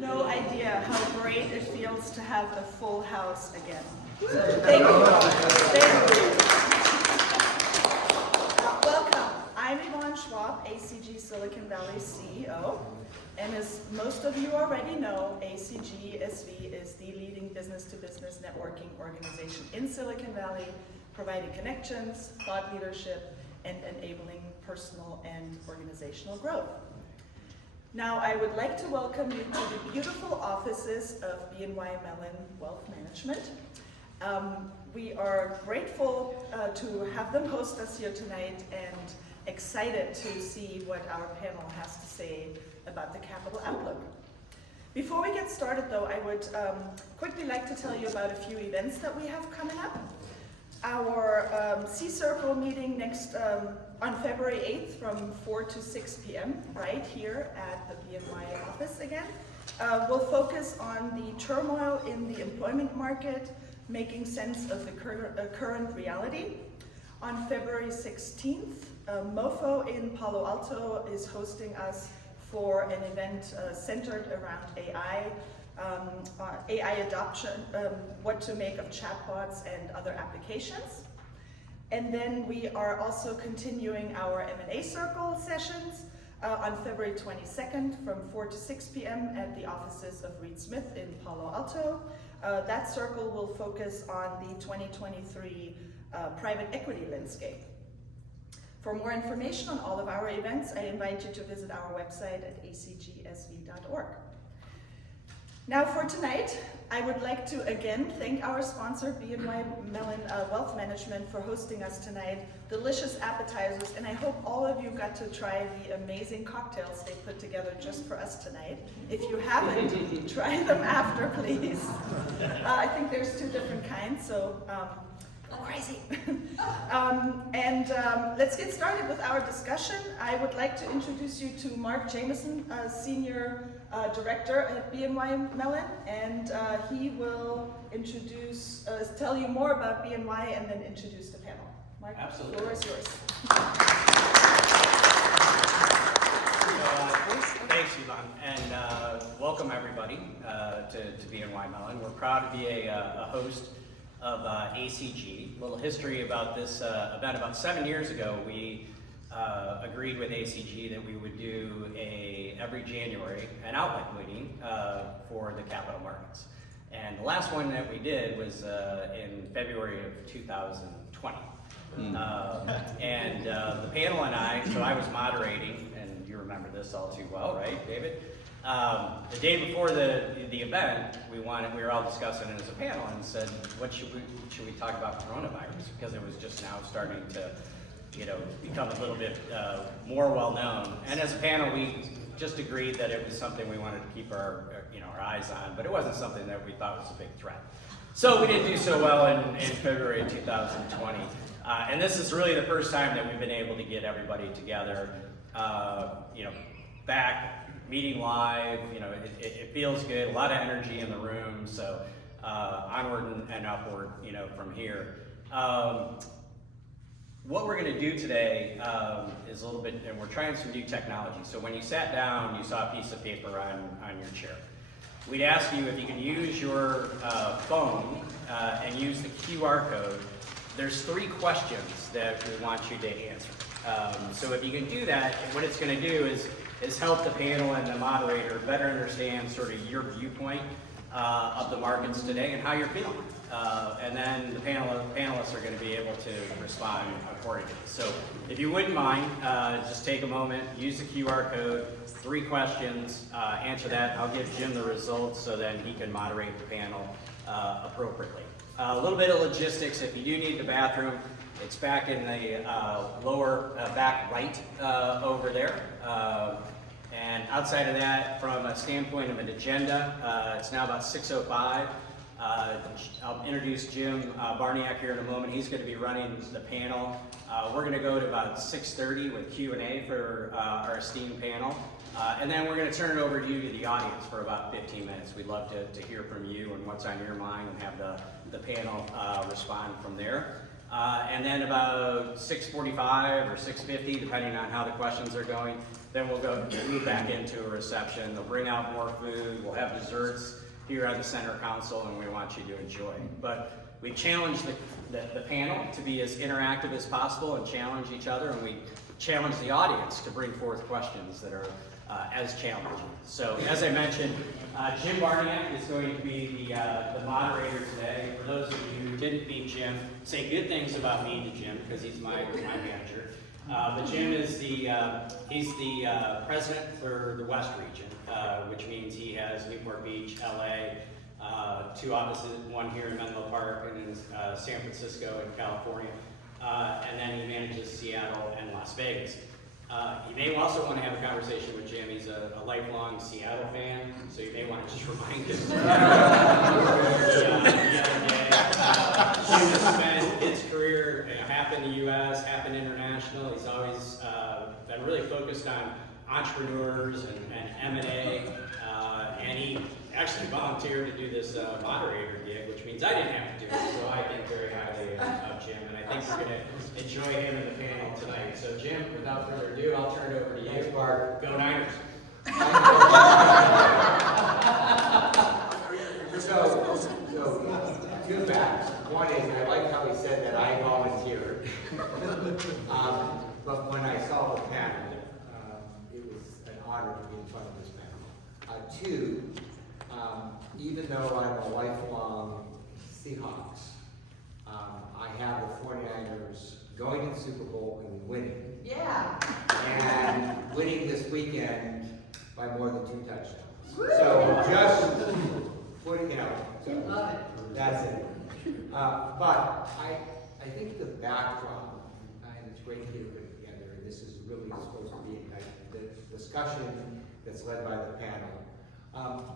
no idea how great it feels to have a full house again. So thank you all. Thank you. Welcome. I'm Yvonne Schwab, ACG Silicon Valley CEO. And as most of you already know, ACGSV is the leading business-to-business networking organization in Silicon Valley, providing connections, thought leadership, and enabling personal and organizational growth. Now, I would like to welcome you to the beautiful offices of BNY Mellon Wealth Management. We are grateful to have them host us here tonight and excited to see what our panel has to say about the capital outlook. Before we get started, though, I would quickly like to tell you about a few events that we have coming up. Our C-Circle meeting next on February 8th from 4 to 6 p.m. right here at the BNY office again. We'll focus on the turmoil in the employment market, making sense of the current reality. On February 16th, MoFo in Palo Alto is hosting us for an event centered around AI, AI adoption, what to make of chatbots and other applications. And then we are also continuing our M&A Circle sessions on February 22nd from 4 to 6 p.m. at the offices of Reed Smith in Palo Alto. That circle will focus on the 2023 private equity landscape. For more information on all of our events, I invite you to visit our website at acgsv.org. Now for tonight, I would like to again thank our sponsor, BNY Mellon Wealth Management, for hosting us tonight. Delicious appetizers, and I hope all of you got to try the amazing cocktails they put together just for us tonight. If you haven't, try them after, please. I think there's 2 different kinds, so go crazy. Let's get started with our discussion. I would like to introduce you to Mark Jameson, Senior Director at BNY Mellon, and he will tell you more about BNY and then introduce the panel. Mark, absolutely. The floor is yours. Thanks, Yvonne, and welcome everybody to BNY Mellon. We're proud to be a host of ACG. A little history about this event. About 7 years ago, we agreed with ACG that we would do every January an outlook meeting for the capital markets. And the last one that we did was in February of 2020. The panel and I, so I was moderating, and you remember this all too well, right, David? The day before the event, we were all discussing it as a panel and said, what should we talk about coronavirus? Because it was just now starting to, become a little bit more well known. And as a panel, we just agreed that it was something we wanted to keep our eyes on, but it wasn't something that we thought was a big threat. So we didn't do so well in February of 2020. And this is really the first time that we've been able to get everybody together, back, meeting live. It feels good, a lot of energy in the room, so onward and upward, from here. What we're going to do today is a little bit, and we're trying some new technology. So when you sat down, you saw a piece of paper on your chair. We'd ask you if you can use your phone and use the QR code. There's 3 questions that we want you to answer. So if you can do that, what it's going to do is help the panel and the moderator better understand sort of your viewpoint of the markets today and how you're feeling. And then the panelists are going to be able to respond accordingly. So if you wouldn't mind, just take a moment, use the QR code, 3 questions, answer that. I'll give Jim the results so then he can moderate the panel appropriately. A little bit of logistics. If you do need the bathroom, it's back in the lower back right over there. And outside of that, from a standpoint of an agenda, it's now about 6:05. I'll introduce Jim Barniak here in a moment. He's going to be running the panel. We're going to go to about 6:30 with Q&A for our esteemed panel. And then we're going to turn it over to you, to the audience, for about 15 minutes. We'd love to hear from you and what's on your mind and have the panel respond from there. And then about 6:45 or 6:50, depending on how the questions are going, then we'll move back into a reception. They'll bring out more food. We'll have desserts here at the center console, and we want you to enjoy. But we challenge the panel to be as interactive as possible and challenge each other, and we challenge the audience to bring forth questions that are as challenging. So as I mentioned, Jim Barniak is going to be the moderator today. For those of you who didn't meet Jim, say good things about me to Jim, because he's my manager. But Jim is he's the president for the West region, which means he has Newport Beach, LA, 2 offices, one here in Menlo Park and in San Francisco and California. And then he manages Seattle and Las Vegas. You may also want to have a conversation with Jim. He's a lifelong Seattle fan, so you may want to just remind him the other day. Jim has spent his career half in the U.S., half in international. He's always been really focused on entrepreneurs and M&A, and he actually volunteered to do this moderator gig, which means I didn't have to do it, so I think very highly of Jim, and I think we're going to enjoy him in the panel tonight. So Jim, without further ado, I'll turn it over to you. Thanks, Mark. Go Niners. So, 2 facts. One is, I like how he said that I volunteered. But when I saw the panel, it was an honor to be in front of this panel. 2, even though I'm a lifelong Seahawks, I have the 49ers going to the Super Bowl and winning. Yeah. And winning this weekend by more than 2 touchdowns. So just putting it out. So Love it. that's it. But I think the backdrop, and it's great to get it together, and this is really supposed to be the discussion that's led by the panel.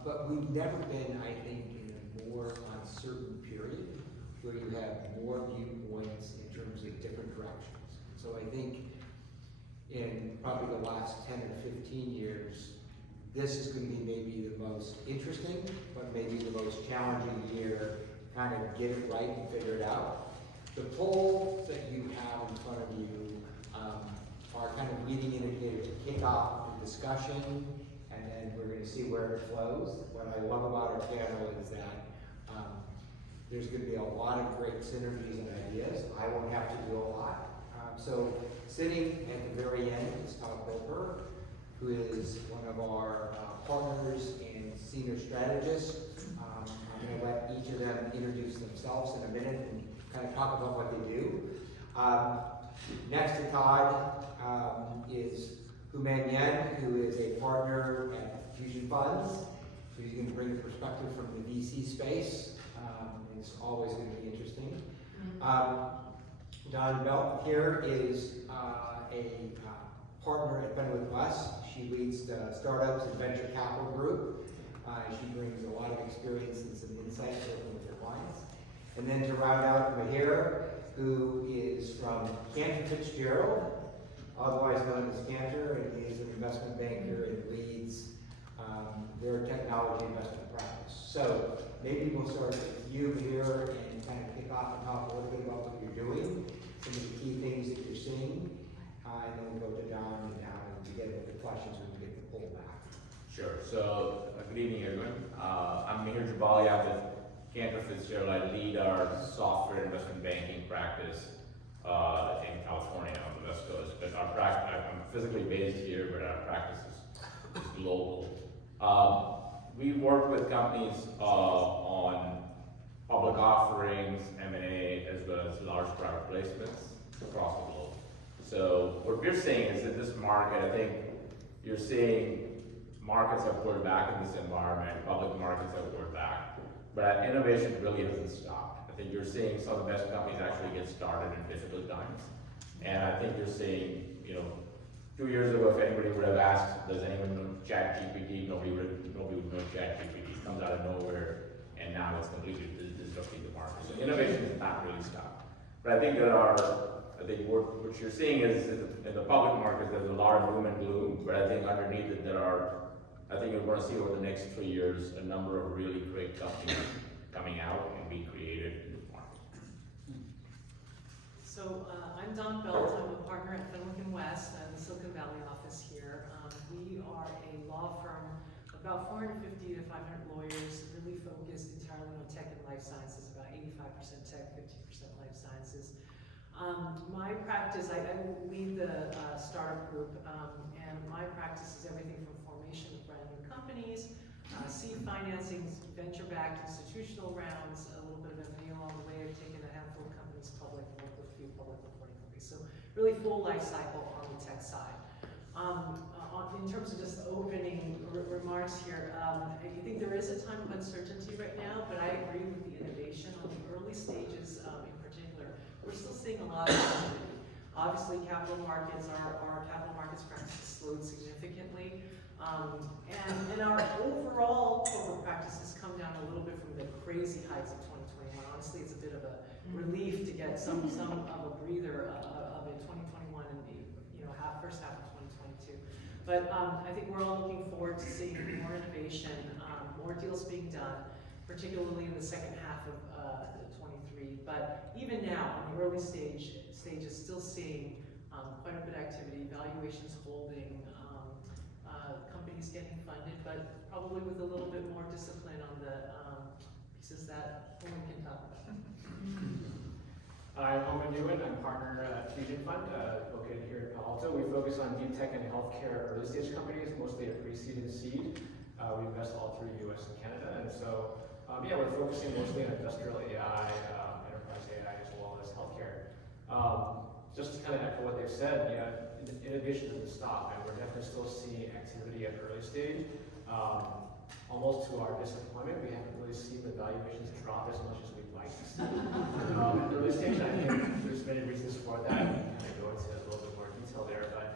But we've never been, I think, in a more uncertain period where you have more viewpoints in terms of different directions. So I think in probably the last 10 or 15 years, this is going to be maybe the most interesting, but maybe the most challenging year, kind of get it right and figure it out. The polls that you have in front of you are kind of leading indicators to kick off the discussion, and then we're going to see where it flows. What I love about our panel is that there's going to be a lot of great synergies and ideas. I won't have to do a lot. So sitting at the very end is Todd Goldberg, who is one of our partners and senior strategists. I'm going to let each of them introduce themselves in a minute and kind of talk about what they do. Next to Todd is Human Yen, who is a partner at Fusion Funds. So he's going to bring the perspective from the VC space. It's always going to be interesting. Don Belt here is a partner at Fenwick West. She leads the startups and venture capital group. She brings a lot of experience and some insights working with her clients. And then to round out Mahir, who is from Cantor Fitzgerald, otherwise known as Cantor, and he is an investment banker and leads their technology investment practice. So maybe we'll start with you here and kind of kick off and talk a little bit about what you're doing, some of the key things that you're seeing, and then we'll go to Don and down and get with the questions when we get the poll back. Sure. So, good evening, everyone. I'm Mihir Jabali. I'm with Cantor Fitzgerald. I lead our software investment banking practice in California on the West Coast. But I'm physically based here, but our practice is global. We work with companies on public offerings, M&A, as well as large private placements across the globe. So what we're seeing is that this market, I think you're seeing markets have pulled back in this environment, public markets have pulled back, but innovation really hasn't stopped. I think you're seeing some of the best companies actually get started in difficult times. And I think you're seeing, 2 years ago, if anybody would have asked, does anyone know ChatGPT? Nobody would know ChatGPT. It comes out of nowhere, and now it's completely disrupting the market. So innovation has not really stopped. But I think what you're seeing is in the public market, there's a lot of doom and gloom, but I think underneath it I think you're going to see over the next 3 years a number of really great companies coming out and being created in this market. I'm Don Belt. I'm a partner at Fenwick & West, the Silicon Valley office here. We are a law firm, about 450 to 500 lawyers, really focused entirely on tech and life sciences, about 85% tech, 50% life sciences. My practice, I lead the startup group, and my practice is everything from formation of brand new companies, seed financing, venture-backed institutional rounds, a little bit of M&A along the way. I've taken a handful of companies public and worked with a few public reporting companies. So really full life cycle on the tech side. In terms of just opening remarks here, I think there is a time of uncertainty right now, but I agree with the innovation on the early stages in particular. We're still seeing a lot of activity. Obviously, capital markets, our capital markets practice has slowed significantly. And our overall corporate practice has come down a little bit from the crazy heights of 2021. Honestly, it's a bit of a relief to get some of a breather of it, 2021 and the first half of 2022. But I think we're all looking forward to seeing more innovation, more deals being done, particularly in the second half of 23. But even now, in the early stages, still seeing quite a bit of activity, valuations holding, companies getting funded, but probably with a little bit more discipline on the pieces that only can talk about. I'm Owen Ewan. I'm partner at Fusion Fund, located here in Palo Alto. We focus on deep tech and healthcare early stage companies, mostly at pre-seed and seed. We invest all through US and Canada, and so we're focusing mostly on industrial AI, enterprise AI, as well as healthcare. Just to kind of echo what they've said, innovation doesn't stop, and we're definitely still seeing activity at early stage. Almost to our disappointment, we haven't really seen the valuations drop as much as we'd like to see. At early stage, I think there's many reasons for that. We can kind of go into a little bit more detail there, but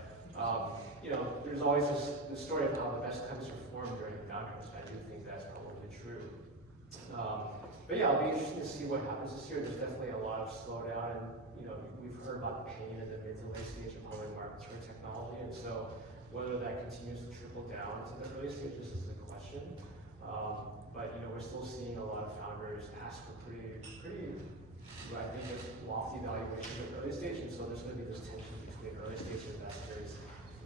there's always this story of how the best companies are formed during downturns. I do think that's probably true. But it'll be interesting to see what happens this year. There's definitely a lot of slowdown, and we've heard about the pain in the mid to late stage of public markets for technology, and so whether that continues to trickle down to the early stages is the question. But we're still seeing a lot of founders ask for pretty, I think, just lofty valuations at early stage, and so there's going to be this tension between early stage investors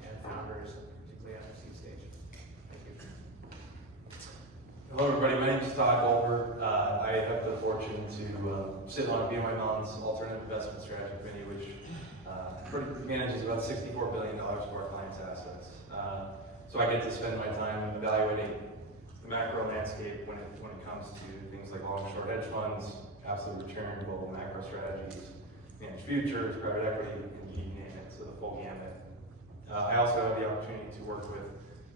and founders, particularly at the seed stage. Thank you. Hello everybody, my name is Todd Goldberg. I have the fortune to sit on BNY Mellon's Alternative Investment Strategy Committee, which manages about $64 billion of our clients' assets. So I get to spend my time evaluating the macro landscape when it comes to things like long and short hedge funds, absolute return, global macro strategies, managed futures, private equity, and you name it, so the full gamut. I also have the opportunity to work with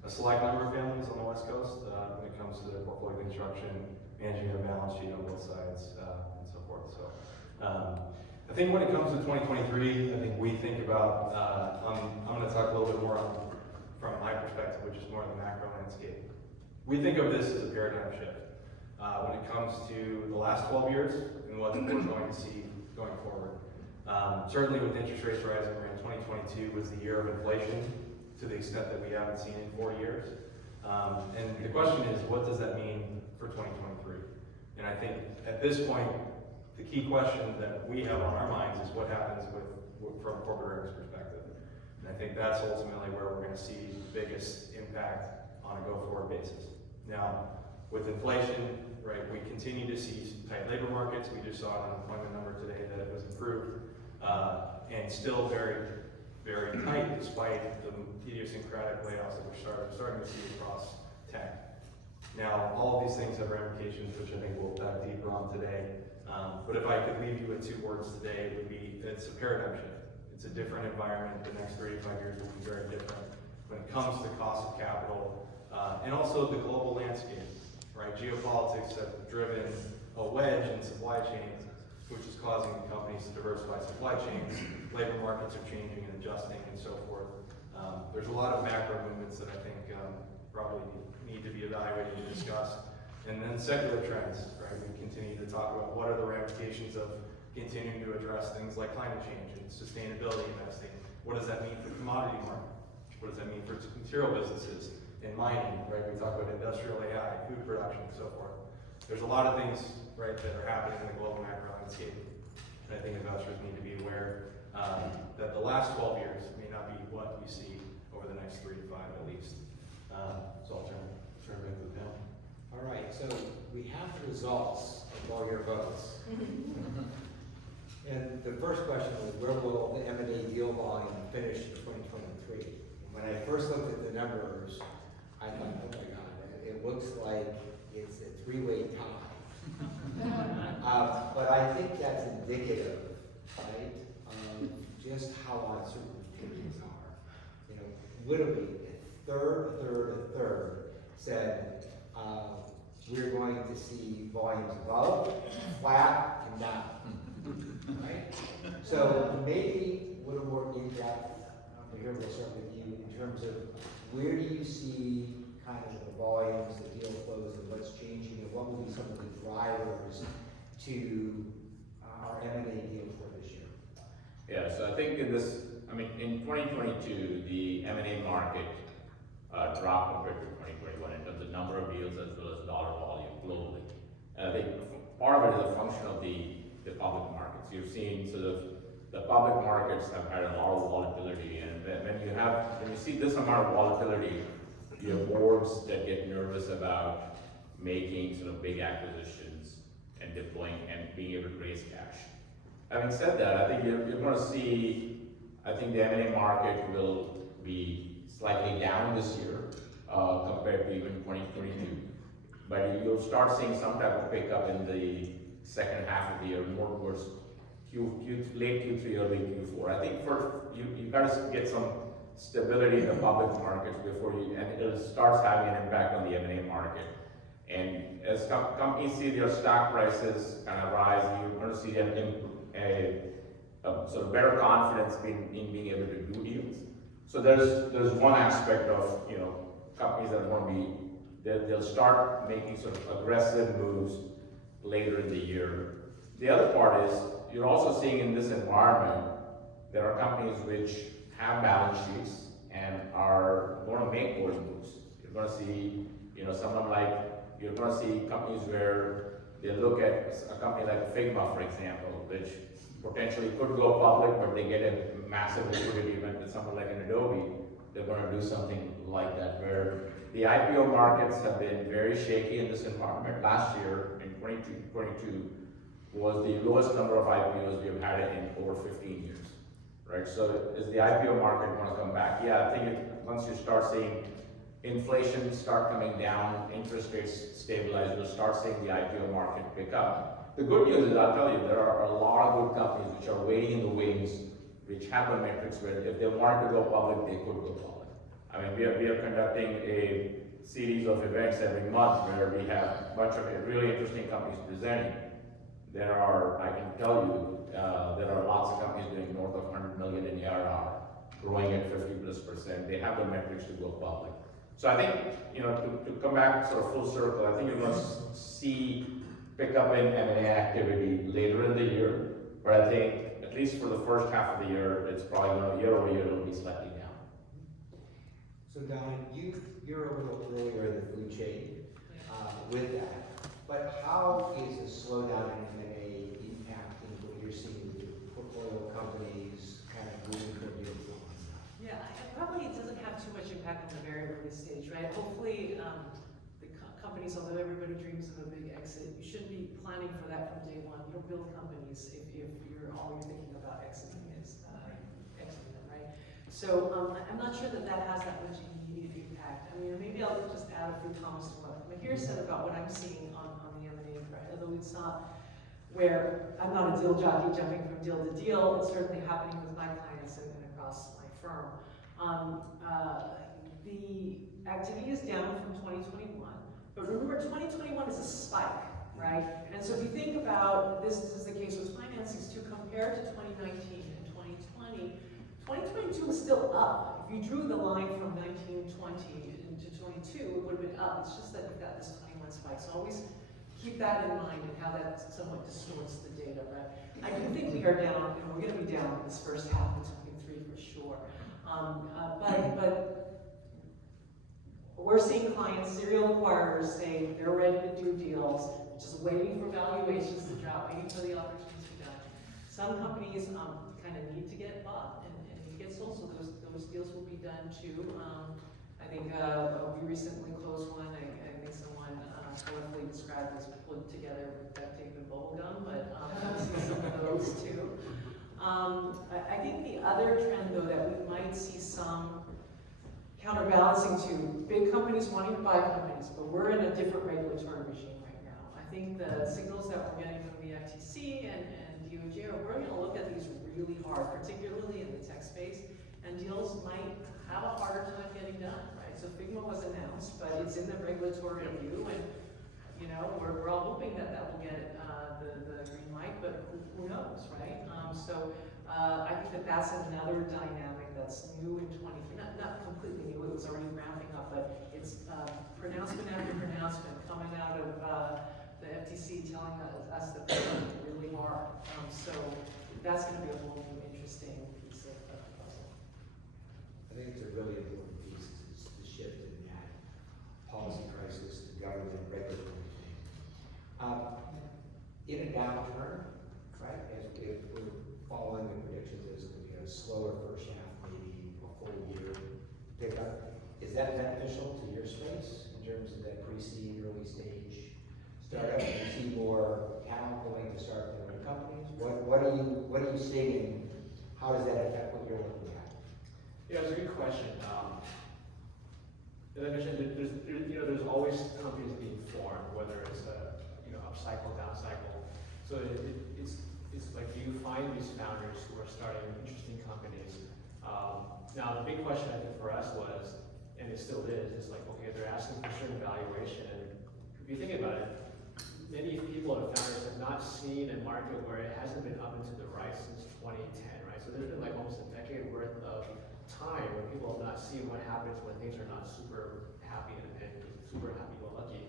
a select number of families on the West Coast when it comes to their portfolio construction, managing their balance sheet on both sides, and so forth. So I think when it comes to 2023, I think we think about, I'm going to talk a little bit more from my perspective, which is more of the macro landscape. We think of this as a paradigm shift when it comes to the last 12 years and what we're going to see going forward. Certainly with interest rates rising, 2022 was the year of inflation to the extent that we haven't seen in 4 years. And the question is, what does that mean for 2023? And I think at this point, the key question that we have on our minds is what happens from a corporate earnings perspective. And I think that's ultimately where we're going to see the biggest impact on a go-forward basis. Now, with inflation, we continue to see tight labor markets. We just saw an unemployment number today that it was improved, and still very, very tight despite the idiosyncratic layoffs that we're starting to see across tech. Now, all of these things have ramifications, which I think we'll dive deeper on today. But if I could leave you with 2 words today, it would be, it's a paradigm shift. It's a different environment. The next 3 to 5 years will be very different when it comes to the cost of capital, and also the global landscape, Geopolitics have driven a wedge in supply chains, which is causing companies to diversify supply chains. Labor markets are changing and adjusting and so forth. There's a lot of macro movements that I think probably need to be evaluated and discussed. And then secular trends, We continue to talk about what are the ramifications of continuing to address things like climate change and sustainability investing. What does that mean for commodity market? What does that mean for material businesses and mining, We talk about industrial AI, food production, and so forth. There's a lot of things, that are happening in the global macro landscape. And I think investors need to be aware that the last 12 years may not be what we see over the next 3 to 5 at least. So I'll turn it back to the panel. All right, so we have the results of all your votes. And the first question was, where will the M&A deal volume finish in 2023? When I first looked at the numbers, I thought, oh my God, it looks like it's a three-way tie. But I think that's indicative, right, of just how uncertain things are. You know, literally a third said we're going to see volumes above, flat, and down. Right? So maybe a little more in depth. Here we'll start with you in terms of where do you see kind of the volumes, the deal flows, and what's changing, and what will be some of the drivers to our M&A deal for this year? Yeah, so I think in 2022, the M&A market dropped compared to 2021 in terms of number of deals as well as dollar volume globally. And I think part of it is a function of the public markets. You've seen sort of the public markets have had a lot of volatility, and when you see this amount of volatility, you have boards that get nervous about making sort of big acquisitions and deploying and being able to raise cash. Having said that, I think you're going to see, I think the M&A market will be slightly down this year compared to even 2022. But you'll start seeing some type of pickup in the second half of the year, more towards late Q3, early Q4. I think you got to get some stability in the public markets and it starts having an impact on the M&A market. And as companies see their stock prices kind of rise, you're going to see them a sort of better confidence in being able to do deals. So there's one aspect of companies that want to be they'll start making sort of aggressive moves later in the year. The other part is you're also seeing in this environment there are companies which have balance sheets and are going to make those moves. You're going to see you're going to see companies where they look at a company like Figma, for example, which potentially could go public, but they get a massive liquidity event with someone like an Adobe. They're going to do something like that, where the IPO markets have been very shaky in this environment. Last year, in 2022, was the lowest number of IPOs we've had in over 15 years, right? So is the IPO market going to come back? Yeah, I think once you start seeing inflation start coming down, interest rates stabilize, you'll start seeing the IPO market pick up. The good news is, I'll tell you, there are a lot of good companies which are waiting in the wings, which have the metrics where if they wanted to go public, they could go public. I mean, we are conducting a series of events every month where we have a bunch of really interesting companies presenting. I can tell you, there are lots of companies doing north of 100 million in ARR, growing at 50+%. They have the metrics to go public. So I think, to come back sort of full circle, I think you're going to see pick up in M&A activity later in the year, but I think at least for the first half of the year, it's probably going to year-over-year it'll be slightly down. So Don, you're a little earlier in the food chain with that, but how is a slowdown in M&A impacting what you're seeing with portfolio companies kind of moving from deal to one? Yeah, it doesn't have too much impact on the very early stage, right? Hopefully, the companies, although everybody dreams of a big exit, you shouldn't be planning for that from day one. You don't build companies if all you're thinking about exiting is exiting them, right? So I'm not sure that has that much immediate impact. I mean, maybe I'll just add a few comments to what Mahir said about what I'm seeing on the M&A, right? Although it's not where I'm not a deal jockey jumping from deal to deal, it's certainly happening with my clients and across my firm. The activity is down from 2021, but remember 2021 is a spike, right? And so if you think about this is the case with financings too, compared to 2019 and 2020, 2022 is still up. If you drew the line from 19, 20 into 22, it would have been up. It's just that you've got this 21 spike. So always keep that in mind and how that somewhat distorts the data. But I do think we are down, and we're going to be down in this first half of 23 for sure. But we're seeing clients, serial acquirers, say they're ready to do deals, just waiting for valuations to drop, waiting for the opportunities to die. Some companies kind of need to get bought and need to get sold, so those deals will be done too. I think we recently closed one. I think someone colorfully described as put together with duct tape and bubble gum, but we'll see some of those too. I think the other trend though that we might see some counterbalancing to big companies wanting to buy companies, but we're in a different regulatory regime right now. I think the signals that we're getting from the FTC and DOJ are we're going to look at these really hard, particularly in the tech space, and deals might have a harder time getting done, right? So Figma was announced, but it's in the regulatory review, and you know we're all hoping that that will get the green light, but who knows, right? I think that that's another dynamic that's new in 23, not completely new, it was already ramping up, but it's pronouncement after pronouncement coming out of the FTC telling us that they're working really hard. So that's going to be a whole new interesting piece of the puzzle. I think it's a really important piece is the shift in that policy crisis to government regulatory thing. In a downturn, right, as if we're following the predictions, there's going to be a slower first half, maybe a full year pickup. Is that beneficial to your space in terms of that pre-seed, early stage startup? Do you see more talent willing to start their own companies? What are you seeing, and how does that affect what you're looking at? Yeah, it's a good question. As I mentioned, there's always companies being formed, whether it's a upcycle, down cycle. So it's like you find these founders who are starting interesting companies. Now the big question I think for us was, and it still is like, okay, they're asking for certain valuation, and if you think about it, many people and founders have not seen a market where it hasn't been up and to the right since 2010, right? So there's been like almost a decade worth of time when people have not seen what happens when things are not super happy and super happy-go-lucky.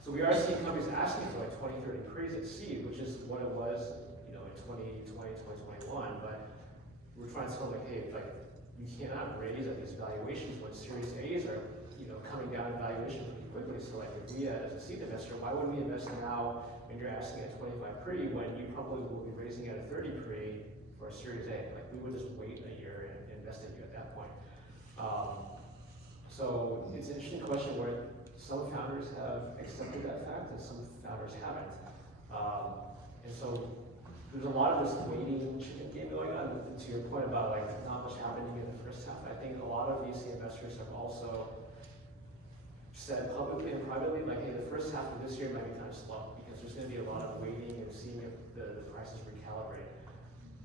So we are seeing companies asking for like 20, 30 pre's at seed, which is what it was, in 2020, 2021. But we're trying to tell them, like, hey, like you cannot raise at these valuations when Series A's are, coming down in valuation pretty quickly. So like, if we as a seed investor, why would we invest now when you're asking at 25 pre when you probably will be raising at a 30 pre for a Series A? Like, we would just wait a year and invest in you at that point. So it's an interesting question where some founders have accepted that fact and some founders haven't. And so there's a lot of this waiting chicken game going on. And to your point about like not much happening in the first half, I think a lot of VC investors have also said publicly and privately, like, hey, the first half of this year might be kind of slow because there's going to be a lot of waiting and seeing if the prices recalibrate.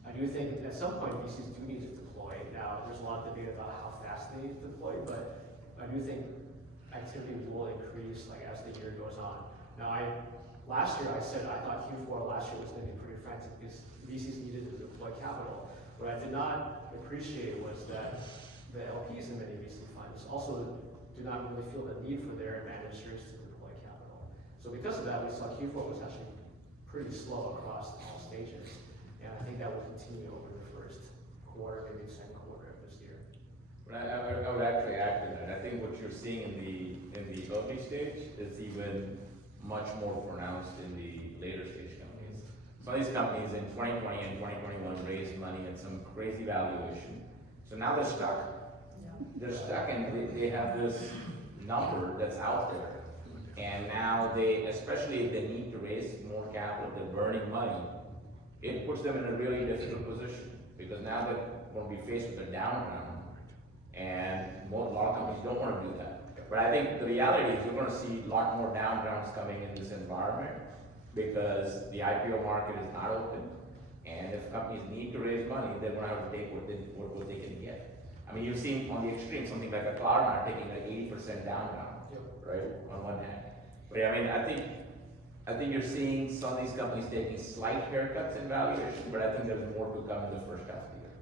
I do think at some point VCs do need to deploy. Now, there's a lot of debate about how fast they need to deploy, but I do think activity will increase like as the year goes on. Now, last year I said I thought Q4 last year was going to be pretty frantic because VCs needed to deploy capital. What I did not appreciate was that the LPs in many VC funds also do not really feel the need for their managers to deploy capital. So because of that, we saw Q4 was actually pretty slow across all stages. And I think that will continue over the first quarter, maybe the second quarter of this year. But I would actually add to that. I think what you're seeing in the early stage is even much more pronounced in the later stage companies. Some of these companies in 2020 and 2021 raised money at some crazy valuation. So now they're stuck. They're stuck and they have this number that's out there. And now especially if they need to raise more capital, they're burning money, it puts them in a really difficult position because now they're going to be faced with a down round. And a lot of companies don't want to do that. But I think the reality is you're going to see a lot more down rounds coming in this environment because the IPO market is not open. And if companies need to raise money, they're going to have to take what they can get. I mean, you've seen on the extreme something like a Klarna taking an 80% down round, right, on one hand. But yeah, I mean, I think you're seeing some of these companies taking slight haircuts in valuation, but I think there's more to come in the first half of the year.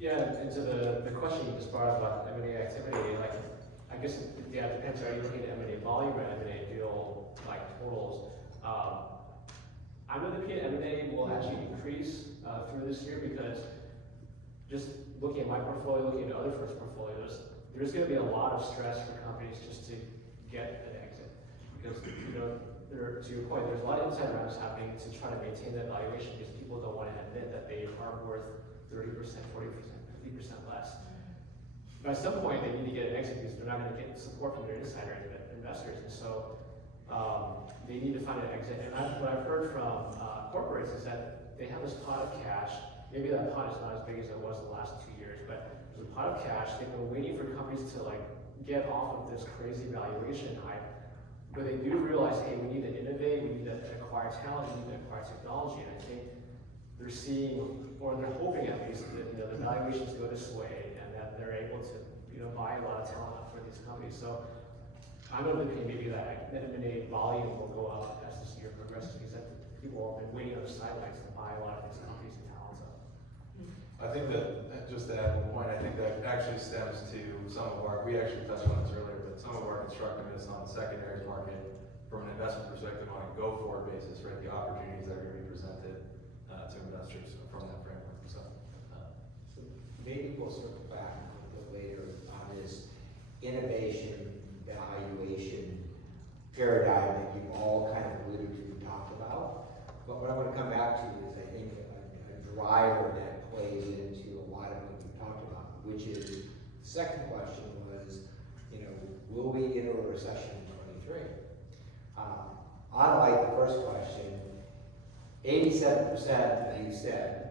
Yeah, and to the question you just brought about M&A activity, like, I guess, it depends. Are you looking at M&A volume or M&A deal, like, totals? I'm looking at M&A will actually increase through this year because just looking at my portfolio, looking at other firms' portfolios, there's going to be a lot of stress for companies just to get an exit because to your point, there's a lot of inside rounds happening to try to maintain that valuation because people don't want to admit that they are worth 30%, 40%, 50% less. But at some point, they need to get an exit because they're not going to get support from their insider investors, and so they need to find an exit. And what I've heard from corporates is that they have this pot of cash. Maybe that pot is not as big as it was the last 2 years, but there's a pot of cash. They've been waiting for companies to like get off of this crazy valuation hype. But they do realize, hey, we need to innovate, we need to acquire talent, we need to acquire technology. And I think they're seeing, or they're hoping at least, that the valuations go this way and that they're able to buy a lot of talent up for these companies. So I'm of the opinion maybe that M&A volume will go up as this year progresses because people have been waiting on the sidelines to buy a lot of these companies and talents up. I think that, just to add one point, I think that actually stems to some of our, we actually touched on this earlier, but some of our constructiveness on the secondaries market from an investment perspective on a go-forward basis, right? The opportunities that are going to be presented to investors from that framework. So maybe we'll circle back a little bit later on this innovation, valuation paradigm that you've all kind of alluded to and talked about. But what I want to come back to is, I think, a driver that plays into a lot of what we've talked about, which is the second question was, will we enter a recession in 23? Unlike the first question, 87% of you said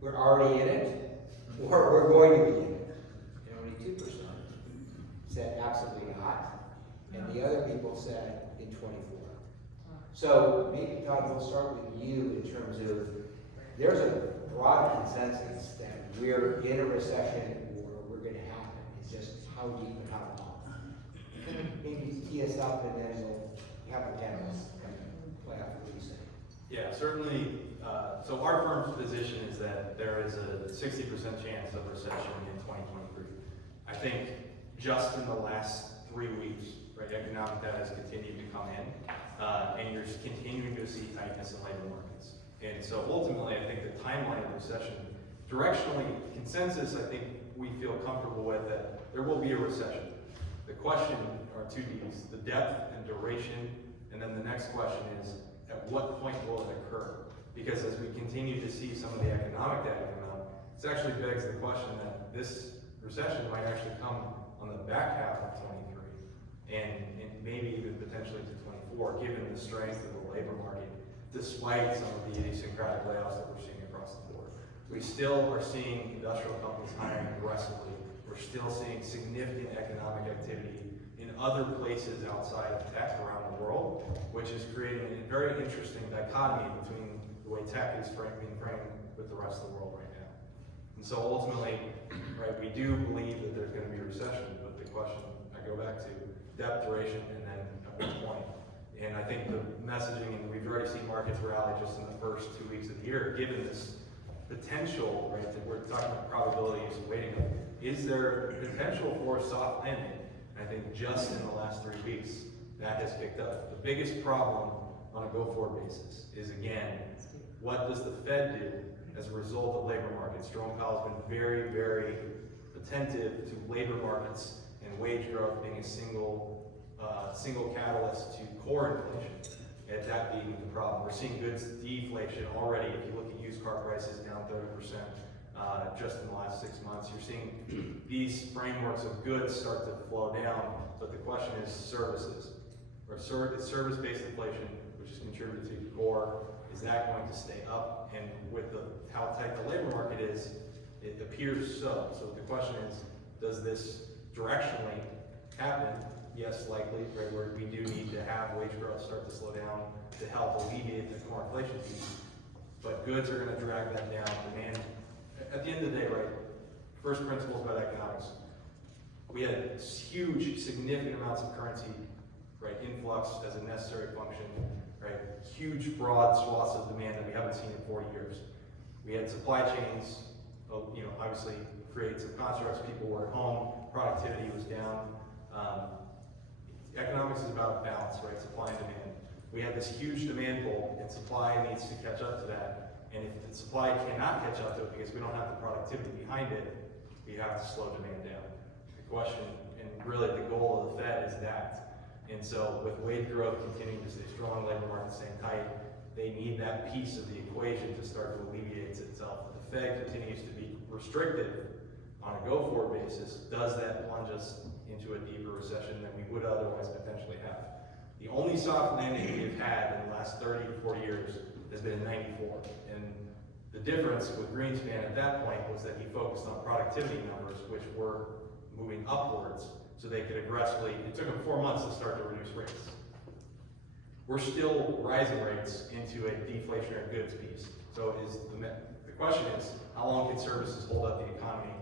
we're already in it, or we're going to be in it. And only 2% said absolutely not, and the other people said in 24. So maybe, Todd, we'll start with you in terms of, there's a broad consensus that we're in a recession or we're going to happen. It's just how deep and how long. Maybe tee us up and then we'll have a panelist kind of play out what you say. yeah, certainly. So our firm's position is that there is a 60% chance of recession in 2023. I think just in the last 3 weeks, right, economic data has continued to come in, and you're continuing to see tightness in labor markets. And so ultimately, I think the timeline of recession, directionally, consensus, I think we feel comfortable with that there will be a recession. The question are 2 Ds, the depth and duration, and then the next question is, at what point will it occur? Because as we continue to see some of the economic data come out, it actually begs the question that this recession might actually come on the back half of 23, and maybe even potentially to 24, given the strength of the labor market, despite some of the idiosyncratic layoffs that we're seeing across the board. We still are seeing industrial companies hiring aggressively. We're still seeing significant economic activity in other places outside of tech around the world, which is creating a very interesting dichotomy between the way tech is being framed with the rest of the world right now. And so ultimately, right, we do believe that there's going to be a recession, but the question, I go back to depth, duration, and then at what point. And I think the messaging, and we've already seen markets rally just in the first 2 weeks of the year, given this potential, right, that we're talking about probabilities and waiting, is there potential for a soft landing? And I think just in the last 3 weeks, that has picked up. The biggest problem on a go-forward basis is, again, what does the Fed do as a result of labor markets? Jerome Powell has been very, very attentive to labor markets and wage growth being a single catalyst to core inflation, and that being the problem. We're seeing goods deflation already. If you look at used car prices down 30% just in the last 6 months, you're seeing these frameworks of goods start to flow down, but the question is services. Or service-based inflation, which is contributed to core, is that going to stay up? And with how tight the labor market is, it appears so. So the question is, does this directionally happen? Yes, likely, right, where we do need to have wage growth start to slow down to help alleviate the core inflation piece. But goods are going to drag that down. Demand, at the end of the day, right, first principles about economics, we had huge, significant amounts of currency, right, influx as a necessary function, right, huge, broad swaths of demand that we haven't seen in 40 years. We had supply chains, obviously created some constructs, people were at home, productivity was down. Economics is about balance, right? Supply and demand. We have this huge demand pull, and supply needs to catch up to that. And if the supply cannot catch up to it because we don't have the productivity behind it, we have to slow demand down. The question, and really the goal of the Fed is that. And so with wage growth continuing to stay strong, labor market staying tight, they need that piece of the equation to start to alleviate itself. If the Fed continues to be restrictive on a go-forward basis, does that plunge us into a deeper recession than we would otherwise potentially have? The only soft landing we've had in the last 30 to 40 years has been in '94. And the difference with Greenspan at that point was that he focused on productivity numbers, which were moving upwards, so they could aggressively, it took them 4 months to start to reduce rates. We're still rising rates into a deflationary goods piece. So the question is, how long can services hold up the economy?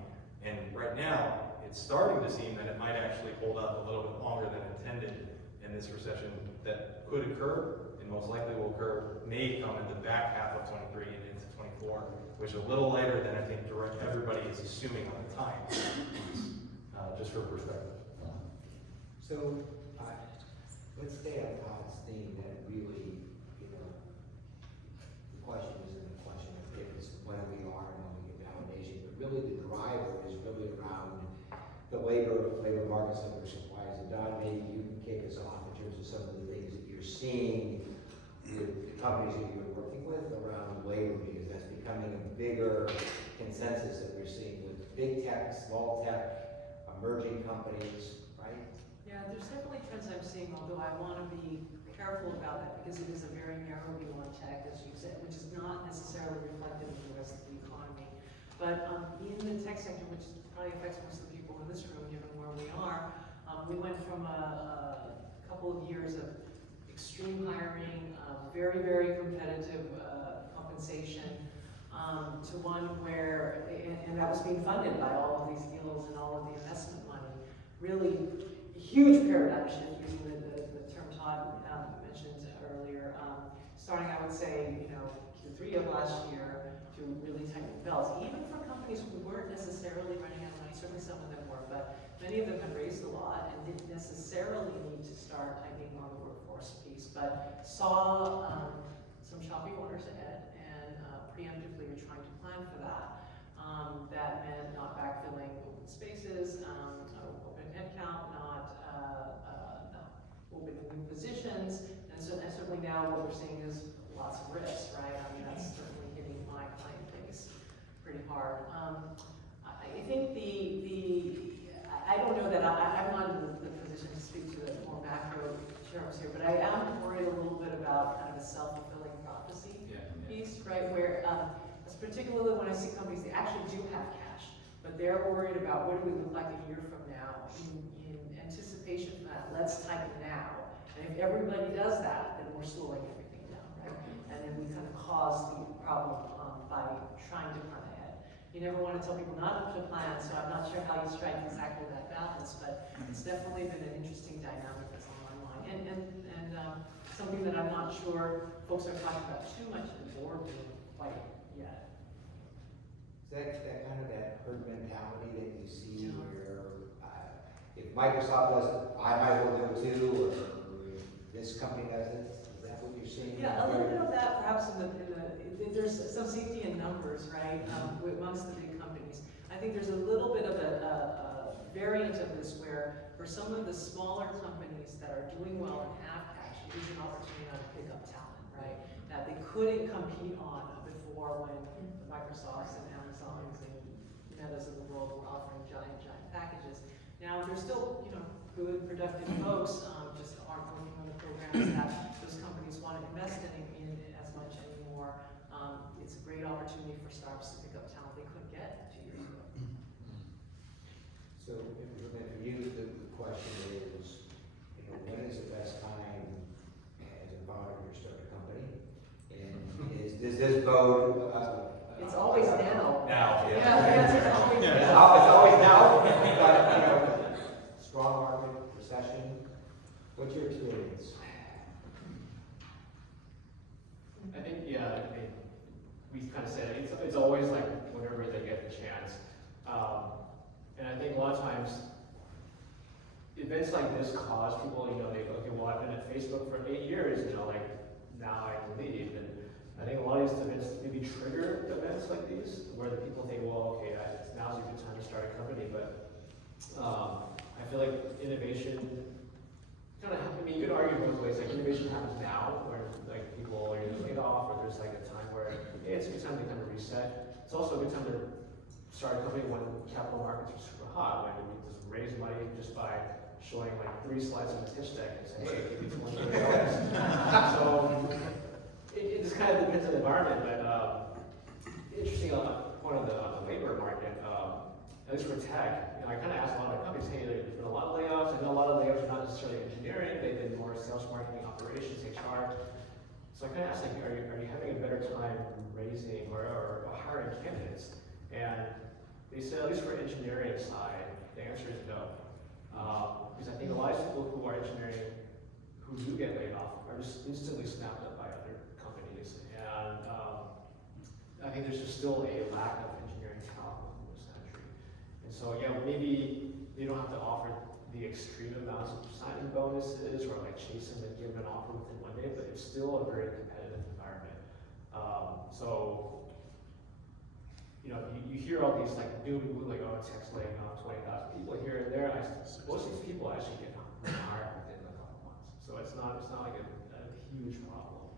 And right now, it's starting to seem that it might actually hold up a little bit longer than intended in this recession that could occur, and most likely will occur, may come in the back half of 23 and into 24, which is a little later than I think everybody is assuming on the time, just for perspective. So, let's stay on Todd's theme that really, you know, the question isn't a question of if, it's when we are and when we get validation, but really the driver is really around the labor markets, labor supplies. And Don, maybe you can kick us off in terms of some of the things that you're seeing with the companies that you're working with around labor, because that's becoming a bigger consensus that we're seeing with big tech, small tech, emerging companies, right? Yeah, there's definitely trends I'm seeing, although I want to be careful about that because it is a very narrow view on tech, as you said, which is not necessarily reflective of the rest of the economy. But in the tech sector, which probably affects most of the people in this room, given where we are, we went from a couple of years of extreme hiring, very, very competitive compensation, to one where, and that was being funded by all of these deals and all of the investment money. Really huge paradigm shift, using the term Todd mentioned earlier. Starting, I would say, you know, Q3 of last year to really tighten belts, even for companies who weren't necessarily running out of money. Certainly some of them were, but many of them had raised a lot and didn't necessarily need to start tightening on the workforce piece, but saw some choppy waters ahead and preemptively were trying to plan for that. That meant not backfilling open spaces, open headcount, not opening new positions, and so and certainly now what we're seeing is lots of risks, right? I mean, that's certainly hitting my client base pretty hard. I think I don't know that I'm not in the position to speak to the more macro terms here, but I am worried a little bit about kind of a self-fulfilling prophecy piece, right? Where, particularly when I see companies, they actually do have cash, but they're worried about what do we look like a year from now in anticipation of that. Let's tighten now. And if everybody does that, then we're slowing everything down, right? And then we kind of cause the problem by trying to plan ahead. You never want to tell people not to plan, so I'm not sure how you strike exactly that balance, but it's definitely been an interesting dynamic that's on my mind. And something that I'm not sure folks are talking about too much in the boardroom quite yet. Is that kind of that herd mentality that you see where if Microsoft does it, I might as well do it too, or this company does it? Is that what you're seeing? Yeah, a little bit of that perhaps there's some safety in numbers, right, amongst the big companies. I think there's a little bit of a variant of this where for some of the smaller companies that are doing well and have cash, it is an opportunity now to pick up talent, right, that they couldn't compete on before when the Microsofts and Amazons and Metas of the world were offering giant packages. Now there's still, you know, good, productive folks, just aren't working on the programs that those companies want to invest in as much anymore. It's a great opportunity for startups to pick up talent they couldn't get 2 years ago. So, for you, the question is, you know, when is the best time as a founder to start a company? And does this bode? It's always now. Now, Yeah, the answer is always now. It's always now, but, you know, strong market, recession, what's your experience? I think, yeah, I mean, we kind of said it's always like whenever they get the chance. And I think a lot of times, events like this cause people, you know, they go, okay, well, I've been at Facebook for 8 years, you know, like, now I can leave. And I think a lot of these events maybe trigger events like these, where the people think, well, okay, now's a good time to start a company. But I feel like innovation I mean, you could argue both ways. Like innovation happens now, where like people are getting laid off, or there's like a time where it's a good time to kind of reset. It's also a good time to start a company when capital markets are super hot, when you can just raise money just by showing like 3 slides on a pitch deck and saying, hey, give me $200 million. So it just kind of depends on the environment, but interesting point on the labor market, at least for tech, I kind of asked a lot of companies, hey, there's been a lot of layoffs. I know a lot of layoffs are not necessarily engineering, they've been more sales, marketing, operations, HR. So I kind of asked, like, are you having a better time raising or hiring candidates? And they said, at least for engineering side, the answer is no. Because I think a lot of people who are engineering, who do get laid off, are just instantly snapped up by other companies. And I think there's just still a lack of engineering talent in this country. And so, yeah, maybe they don't have to offer the extreme amounts of signing bonuses or like chasing the given offer within one day, but it's still a very competitive environment. So, you hear all these like doom and gloom, like, oh, tech's laying off 20,000 people here and there. Most of these people actually get hired within a couple months. So it's not like a huge problem.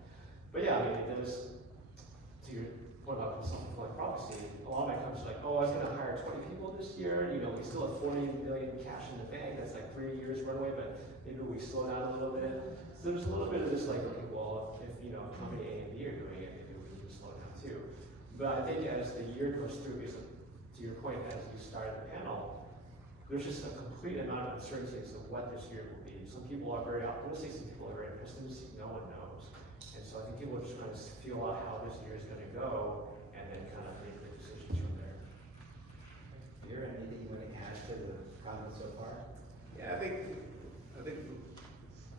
But yeah, I mean, there's, to your point about self-fulfilling prophecy, a lot of my companies are like, oh, I was going to hire 20 people this year. We still have 40 million cash in the bank. That's like 3 years runway, but maybe we slow down a little bit. So there's a little bit of this like, okay, well, if company A and B are doing it, maybe we need to slow down too. But I think as the year goes through, because to your point, as you started the panel, there's just a complete amount of uncertainty as to what this year will be. Some people are very optimistic, some people are very pessimistic, no one knows. And so I think people are just going to feel out how this year is going to go and then kind of make their decisions from there. Peter, anything you want to add to the comments so far? Yeah, I think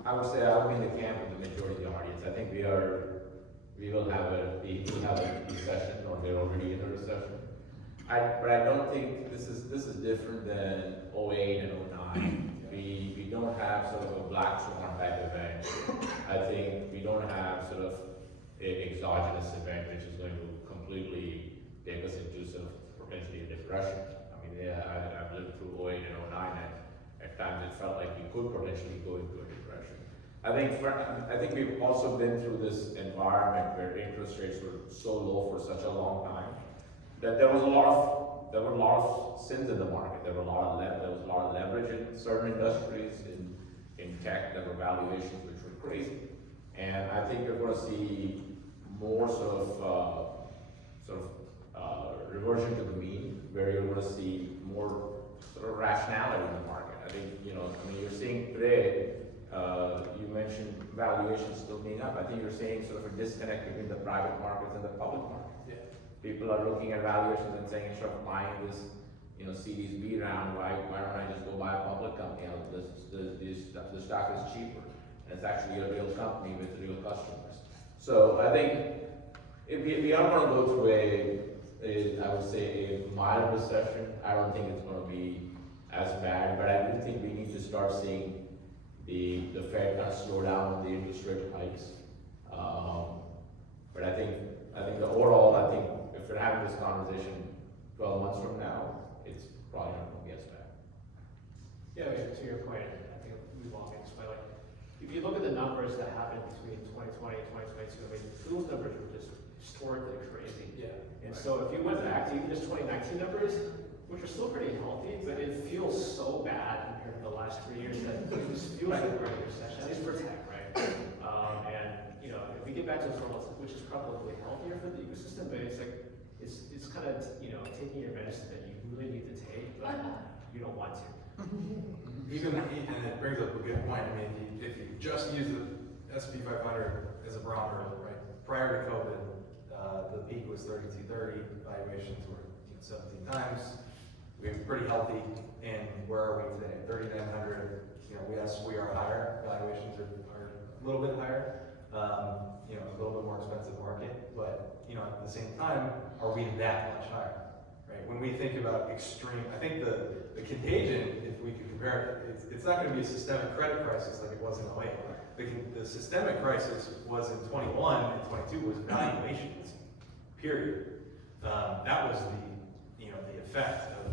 I would say I would be in the camp of the majority of the audience. I think we will have a recession, or we're already in a recession. But I don't think this is different than 08 and 09. We don't have sort of a black swan type event. I think we don't have sort of an exogenous event which is going to completely take us into sort of potentially a depression. I mean, yeah, I've lived through 08 and 09, and at times it felt like we could potentially go into a depression. I think we've also been through this environment where interest rates were so low for such a long time that there were a lot of sins in the market. There was a lot of leverage in certain industries, in tech. There were valuations which were crazy, and I think we're going to see more sort of reversion to the mean, where you're going to see more sort of rationality in the market. I think you're seeing today. You mentioned valuations still being up. I think you're seeing sort of a disconnect between the private markets and the public markets. Yeah. People are looking at valuations and saying, instead of buying this, Series B round, why don't I just go buy a public company? The stock is cheaper, and it's actually a real company with real customers. So I think if we are going to go through I would say a mild recession. I don't think it's going to be as bad, but I do think we need to start seeing the Fed kind of slow down on the interest rate hikes. But I think the overall, if we're having this conversation 12 months from now, it's probably not going to be as bad. Yeah, to your point, I think we've all made this point. Like, if you look at the numbers that happened between 2020 and 2022, I mean, those numbers were just historically crazy. Yeah. And so if you went back to even just 2019 numbers, which are still pretty healthy, but it feels so bad compared to the last 3 years that it just feels like we're in a recession, at least for tech, right? If we get back to normal, which is probably healthier for the ecosystem, but it's like, it's kind of, taking your medicine that you really need to take, but you don't want to. And it brings up a good point. I mean, if you just use the S&P 500 as a barometer, right? Prior to COVID, the peak was 3230. Valuations were 17 times. We're pretty healthy. And where are we today? 3,900. Yes, we are higher. Valuations are a little bit higher. A little bit more expensive market. But at the same time, are we that much higher? Right? When we think about extreme, I think the contagion, if we could compare it, it's not going to be a systemic credit crisis like it was in 08. The systemic crisis was in 21 and 22 was valuations, period. That was the effect of,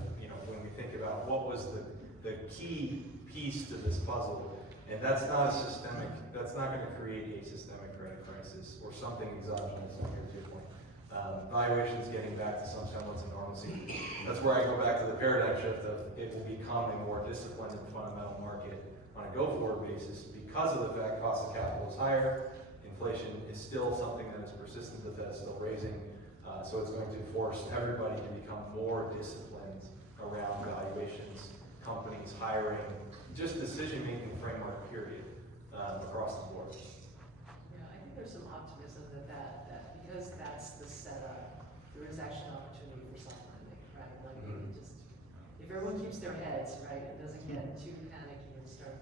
when we think about what was the key piece to this puzzle And that's not gonna create a systemic credit crisis or something exogenous, on your point. Valuations getting back to some semblance of normalcy. That's where I go back to the paradigm shift of it will become a more disciplined and fundamental market on a go-forward basis because of the fact cost of capital is higher, inflation is still something that is persistent, the Fed's still raising, so it's going to force everybody to become more disciplined around valuations, companies, hiring, just decision-making framework, period, across the board. Yeah, I think there's some optimism that because that's the setup, there is actually an opportunity for soft landing, right? Like maybe just, if everyone keeps their heads, right, and doesn't get too panicky and start,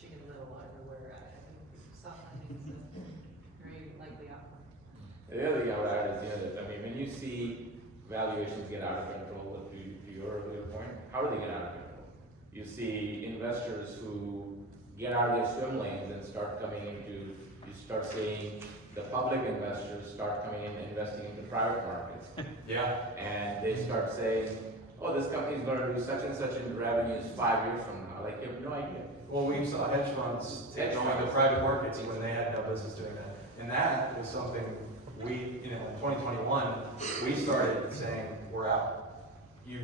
chicken little everywhere, I think soft landing is a very likely outcome. The other thing I would add is, that, when you see valuations get out of control, to your earlier point, how do they get out of control? You see investors who get out of their swim lanes and start coming into, you start seeing the public investors start coming in and investing into private markets. Yeah. And they start saying, oh, this company is going to do such and such in revenues 5 years from now. Like, you have no idea. Well, we saw hedge funds take over the private markets when they had no business doing that. And that was something we, in 2021, we started saying, we're out. You're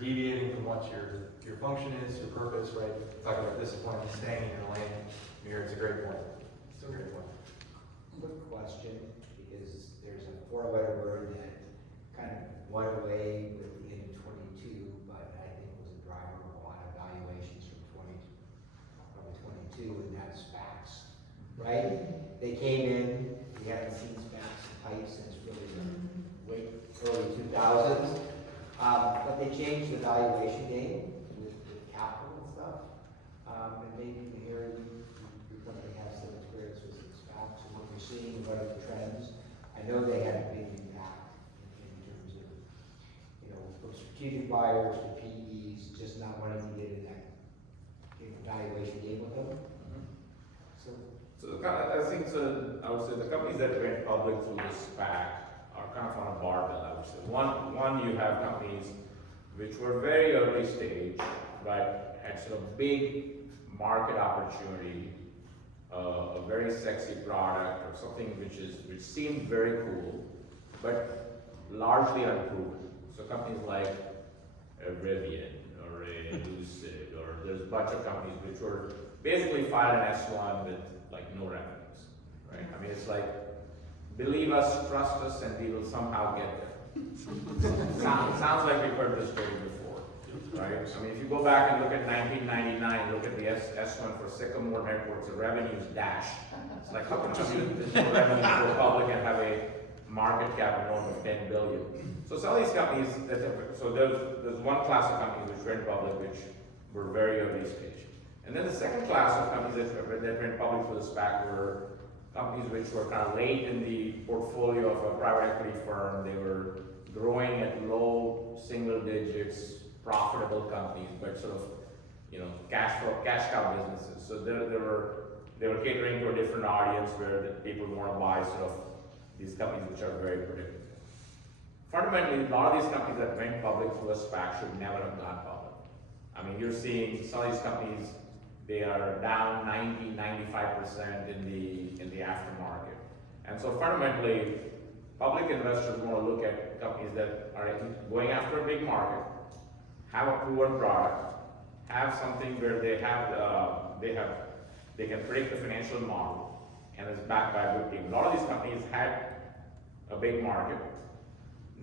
deviating from what your function is, your purpose, right? Talk about discipline, staying in your lane. Here, it's a great point. It's a great point. Quick question, because there's a four-letter word that kind of went away with the end of 22, but I think was a driver of a lot of valuations from probably 22, and that's SPACs, right? They came in, we haven't seen SPACs and pipes since really the early 2000s, but they changed the valuation game with capital and stuff, and maybe here your company has some experience with SPACs and what we're seeing, what are the trends. I know they had a big impact in terms of, from strategic buyers to PEs, just not wanting to get in that valuation game with them. So I think I would say the companies that went public through the SPAC are kind of on a barbell, I would say. One, you have companies which were very early stage, but had sort of big market opportunity, a very sexy product or something which seemed very cool, but largely unproven. So companies like a Rivian or a Lucid, or there's a bunch of companies which were basically filed an S1 with no revenues, right? It's like, believe us, trust us, and we will somehow get there. Sounds like we've heard this story before, right? If you go back and look at 1999, look at the S1 for Sycamore Networks, the revenues dash. It's like, how can you do revenues go public and have a market cap north of 10 billion? So some of these companies, there's one class of companies which went public which were very early stage. And then the second class of companies that went public through the SPAC were companies which were kind of late in the portfolio of a private equity firm. They were growing at low single digits, profitable companies, but sort of, cash cow businesses. So they were catering to a different audience where the people want to buy sort of these companies which are very predictable. Fundamentally, a lot of these companies that went public through a SPAC should never have gone public. You're seeing some of these companies, they are down 90, 95% in the aftermarket. And so fundamentally, public investors want to look at companies that are going after a big market, have a proven product, have something where they can predict the financial model, and is backed by a good team. A lot of these companies had a big market,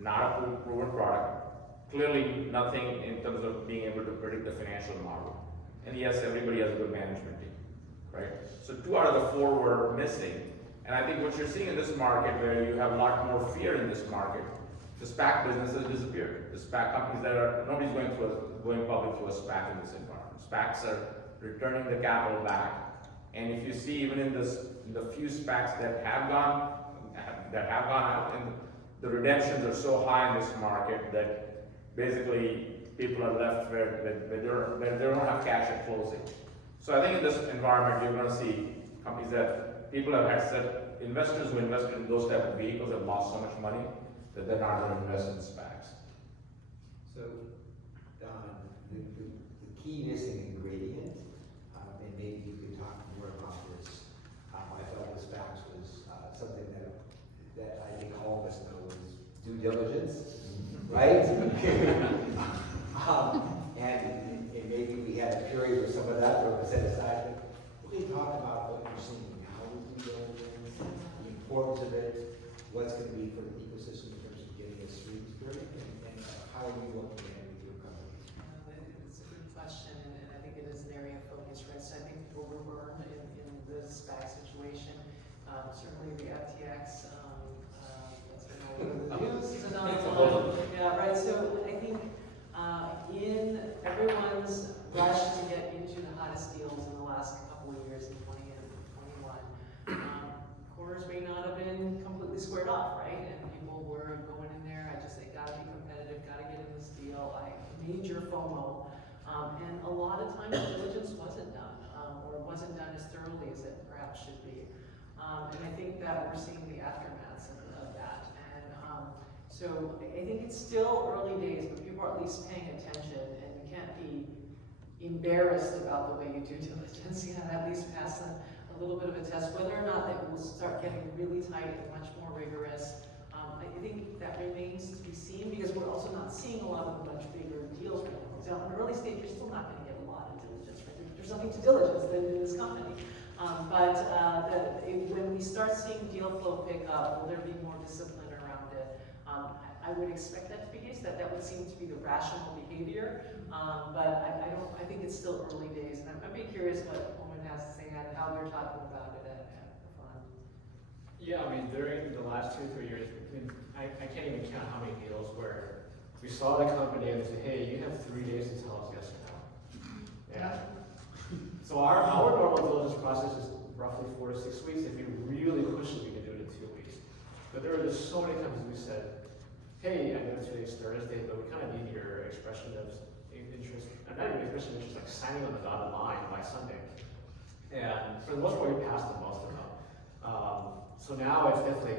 not a proven product, clearly nothing in terms of being able to predict the financial model. And yes, everybody has a good management team, right? So 2 out of the 4 were missing. And I think what you're seeing in this market, where you have a lot more fear in this market, the SPAC business has disappeared. The SPAC companies nobody's going public through a SPAC in this environment. SPACs are returning the capital back. And if you see, even in the few SPACs that have gone out, and the redemptions are so high in this market that basically people are left where they don't have cash at closing. So I think in this environment, you're going to see companies that people have had said, investors who invested in those type of vehicles have lost so much money that they're not going to invest in SPACs. So, Don, the key missing ingredient, and maybe maybe you could talk more about this. I thought this fax was something that I think all of us know is due diligence, right? And maybe we had a period where some of that was set aside. But we talk about what you're seeing now with due diligence, the importance of it, what's going to be for the ecosystem in terms of getting us through this period, and how are you looking at it with your company? It's a good question, and I think it is an area of focus, right? So I think what we're learned in this SPAC situation, certainly the FTX, that's been all over the news, it's yeah, right. So I think in everyone's rush to get into the hottest deals in the last couple of years in 20 and 21, corners may not have been completely squared off, right? And people were going in there, they gotta be competitive, gotta get in this deal, major FOMO. And a lot of times diligence wasn't done, or wasn't done as thoroughly as it perhaps should be. And I think that we're seeing the aftermaths of that. And so I think it's still early days, but people are at least paying attention, and you can't be embarrassed about the way you do diligence. You have at least pass a little bit of a test. Whether or not it will start getting really tight and much more rigorous, I think that remains to be seen, because we're also not seeing a lot of the much bigger deals right now. So in early stage, you're still not going to get a lot of diligence, right? There's nothing to diligence in this company. When we start seeing deal flow pick up, will there be more discipline around it? I would expect that to be the case. That would seem to be the rational behavior. But I think it's still early days, and I'd be curious what Woman has to say and how they're talking about it at the fund. Yeah, I mean, during the last 2 or 3 years, I can't even count how many deals where we saw the company and say, hey, you have 3 days to tell us yes or no. Yeah. So our normal diligence process is roughly 4 to 6 weeks. If we really push it, we can do it in 2 weeks. But there were just so many companies we said, hey, I know today's Thursday, but we kind of need your expression of interest, not even expression of interest, like signing on the dotted line by Sunday. And for the most part, we passed the most of them. So now it's definitely,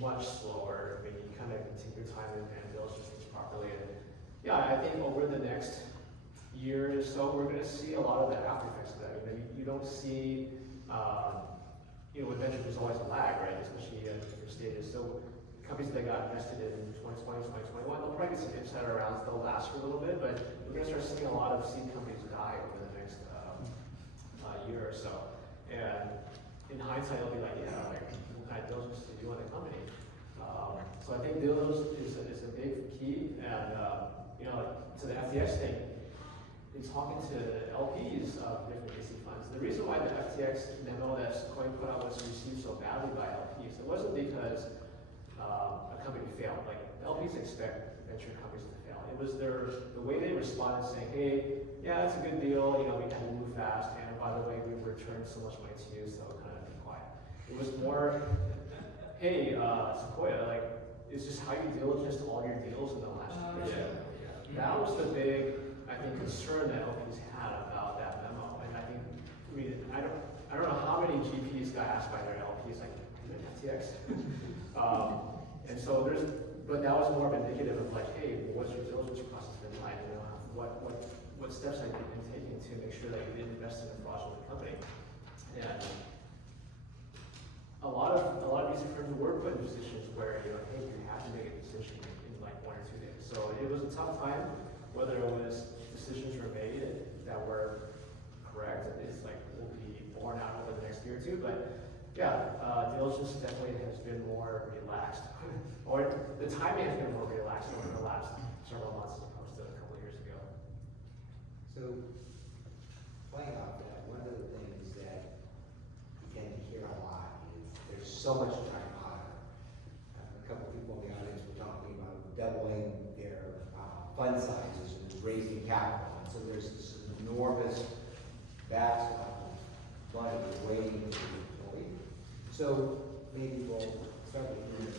much slower. I mean, you kind of take your time and diligence things properly. And yeah, I think over the next year or so, we're going to see a lot of the after effects of that. I mean, you don't see, with venture, there's always a lag, right? Especially at different stages. So companies that got invested in 2020, 2021, they'll probably get some insider rounds. They'll last for a little bit, but we're going to start seeing a lot of seed companies die over the next year or so. And in hindsight, it'll be like, yeah, like, what kind of diligence to do on the company? So I think diligence is a big key. And, to the FTX thing, in talking to LPs of different VC funds, the reason why the FTX memo that Sequoia put out was received so badly by LPs, it wasn't because a company failed. Like, LPs expect venture companies to fail. It was the way they responded, saying, hey, yeah, it's a good deal, we had to move fast, and by the way, we returned so much money to you, so kind of be quiet. It was more, hey, Sequoia, like, it's just how you diligence all your deals in the last year. That was the big, I think, concern that LPs had about that memo. And I don't know how many GPs got asked by their LPs, like, FTX. And so but that was more of indicative of like, hey, what's your diligence process been like? What steps have you been taking to make sure that you didn't invest in a fraudulent company? And a lot of these firms were put in positions where hey, you have to make a decision in like 1 or 2 days. So it was a tough time. Whether it was decisions were made that were correct, it's like will be borne out over the next year or two. But yeah, diligence definitely has been more relaxed, or the timing has been more relaxed over the last several months as opposed to a couple of years ago. So, playing off that, one of the things that you tend to hear a lot is there's so much dry powder. A couple people in the audience were talking about doubling their fund sizes and raising capital. And so there's this enormous vast amount of money waiting to be deployed. So maybe we'll start with you and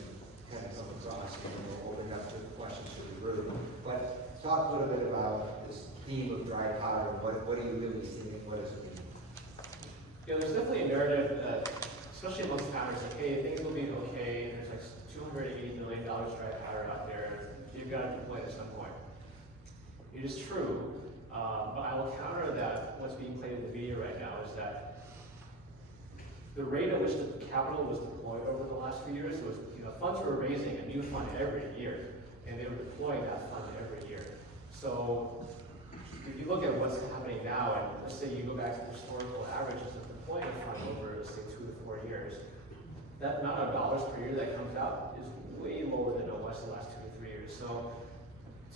kind of come across, and then we'll open up to questions to the room. But talk a little bit about this theme of dry powder. What are you really seeing? What does it mean? Yeah, there's definitely a narrative that, especially amongst founders, like, hey, things will be okay. There's like $280 million dry powder out there. You've got to deploy at some point. It is true. But I will counter that what's being played in the media right now is that the rate at which the capital was deployed over the last few years was, funds were raising a new fund every year, and they were deploying that fund every year. So if you look at what's happening now, and let's say you go back to the historical averages of deploying a fund over, let's say, 2 to 4 years, that amount of dollars per year that comes out is way lower than it was the last 2 to 3 years. So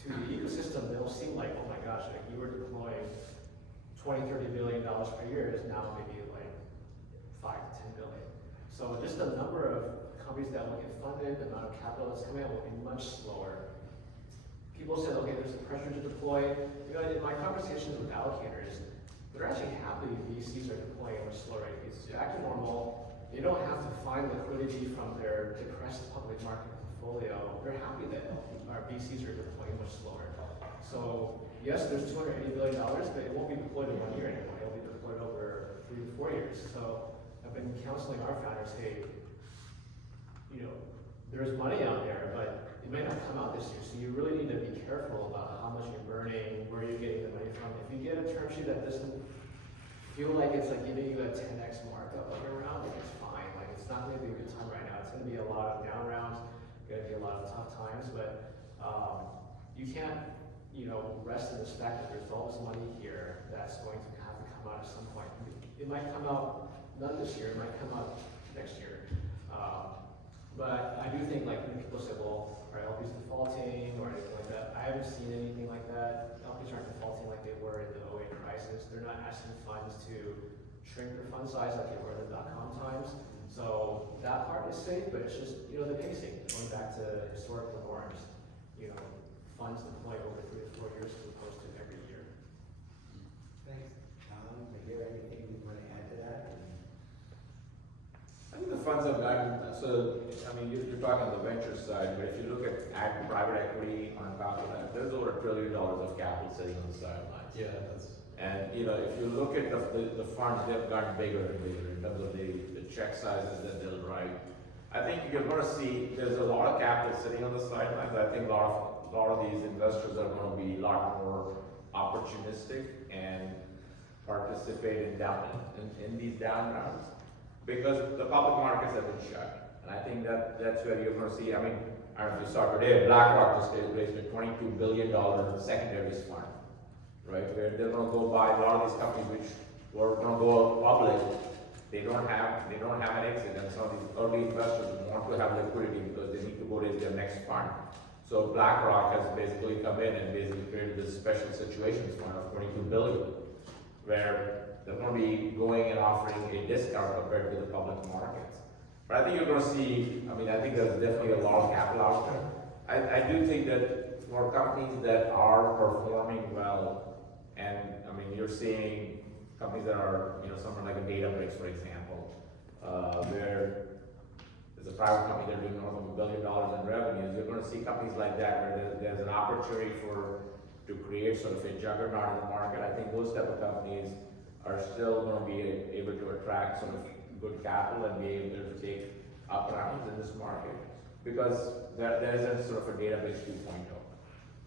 to the ecosystem, it'll seem like, oh my gosh, like you were deploying $20–30 billion per year is now maybe like 5 to 10 billion. So just the number of companies that will get funded, the amount of capital that's coming out will be much slower. People said, okay, there's the pressure to deploy. In my conversations with allocators, they're actually happy VCs are deploying at a much slower rate. It's back to normal. They don't have to find liquidity from their depressed public market portfolio. They're happy that our VCs are deploying much slower. So yes, there's $280 billion, but it won't be deployed in 1 year anymore. It'll be deployed over 3 to 4 years. So I've been counseling our founders, hey, there's money out there, but it may not come out this year. So you really need to be careful about how much you're burning, where you're getting the money from. If you get a term sheet that doesn't feel like it's like giving you a 10x markup on your round, like it's fine. Like it's not going to be a good time right now. It's going to be a lot of down rounds, going to be a lot of tough times, but you can't, rest in the fact that there's all this money here that's going to have to come out at some point. It might come out none this year. It might come out next year. But I do think, like, when people say, well, are LPs defaulting or anything like that? I haven't seen anything like that. LPs aren't defaulting like they were in the 08 crisis. They're not asking funds to shrink their fund size like they were in the dot-com times. So that part is safe, but it's just, the pacing, going back to historical norms. Funds deploy over 3 to 4 years as opposed to every year. Thanks. Tom, is there anything you want to add to that? I think the funds have gotten, you're talking on the venture side, but if you look at private equity on top of that, there's over $1 trillion of capital sitting on the sidelines. Yeah, that's. And if you look at the funds, they've gotten bigger and bigger in terms of the check sizes that they'll write. I think you're going to see there's a lot of capital sitting on the sidelines. I think a lot of these investors are going to be a lot more opportunistic and participate in these down rounds because the public markets have been shut. And I think that's where you're going to see. I don't know if you saw today, BlackRock just raised a $22 billion secondaries fund, right? Where they're going to go buy a lot of these companies which were going to go public. They don't have an exit, and some of these early investors want to have liquidity because they need to go raise their next fund. So BlackRock has basically come in and basically created this special situations fund of $22 billion, where they're going to be going and offering a discount compared to the public markets. But I think you're going to see. I think there's definitely a lot of capital out there. I do think that for companies that are performing well, and you're seeing companies that are, somewhere like a Databricks, for example, where there's a private company that are doing north of $1 billion in revenues. You're going to see companies like that where there's an opportunity to create sort of a juggernaut in the market. I think those type of companies are still going to be able to attract sort of good capital and be able to take up rounds in this market because there isn't sort of a Databricks 2.0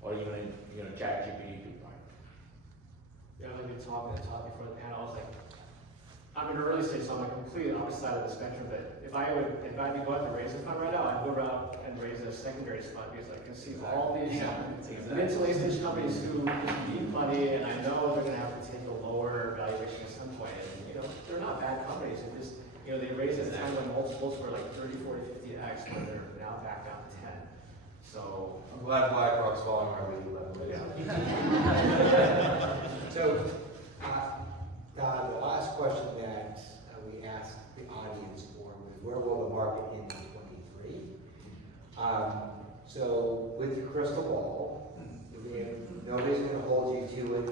or even ChatGPT 2.0. Yeah, I've been talking before the panel. I was like, I'm in an early stage, so I'm on the completely opposite side of the spectrum. But if I would go out to raise a fund right now, I'd go around and raise a secondaries fund because I can see all these mid to late stage companies who need money, and I know they're going to have to take a lower valuation at some point. And they're not bad companies. It just they raised at a time when multiples were like 30, 40, 50x, and they're now back down to 10. So I'm glad BlackRock's following our lead. So, the last question that we asked the audience for was, where will the market end in 23? So, with your crystal ball, nobody's going to hold you to it,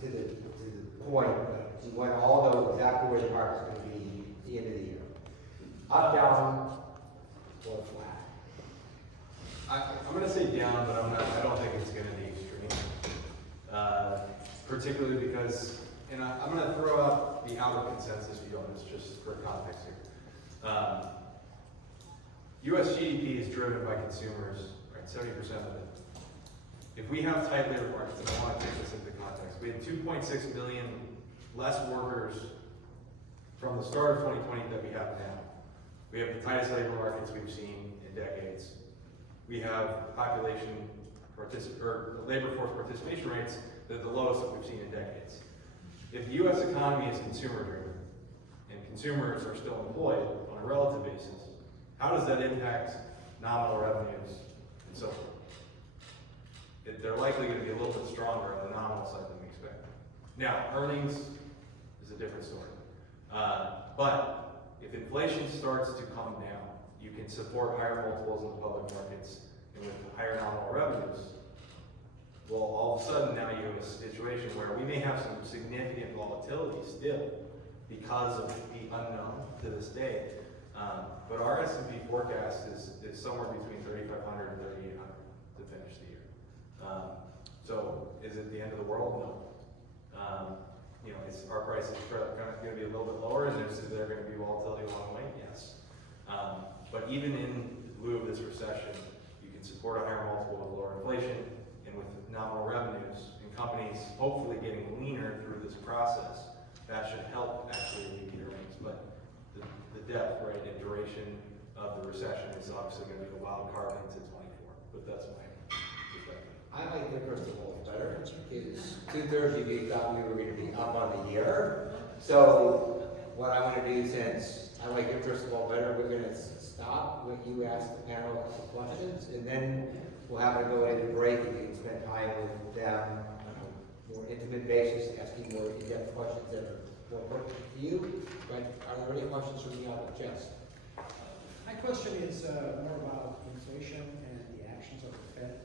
to the point, but you want to all know exactly where the market's going to be at the end of the year. Up, down, or flat. I'm going to say down, but I don't think it's going to be extreme. Particularly because, I'm going to throw out the outlook consensus view on this just for context here. US GDP is driven by consumers, right? 70% of it. if we have tight labor markets, and I want to take this into context, we had 2.6 million less workers from the start of 2020 that we have now. We have the tightest labor markets we've seen in decades. We have labor force participation rates that are the lowest that we've seen in decades. If the U.S. economy is consumer driven, and consumers are still employed on a relative basis, how does that impact nominal revenues and so forth? They're likely going to be a little bit stronger on the nominal side than we expect. Now, earnings is a different story. But if inflation starts to come down, you can support higher multiples in the public markets, and with higher nominal revenues, well, all of a sudden now you have a situation where we may have some significant volatility still because of the unknown to this day. But our S&P forecast is somewhere between 3,500 and 3,800 to finish the year. So is it the end of the world? No. You know, our price is going to be a little bit lower, and is there going to be volatility along the way? Yes. But even in lieu of this recession, you can support a higher multiple with lower inflation and with nominal revenues, and companies hopefully getting leaner through this process. That should help actually alleviate earnings. But the depth, right, and duration of the recession is obviously going to be a wild card into 24. But that's my perspective. I like the crystal ball better, because 2/3 of you thought we were going to be up on the year. So what I want to do, since I like your crystal ball better, we're going to stop when you ask the panel a couple questions, and then we'll have to go into break, and you can spend time with them on a more intimate basis, asking more in-depth questions that are more pertinent to you. But are there any questions from the audience? Yes. My question is more about inflation and the actions of the Fed.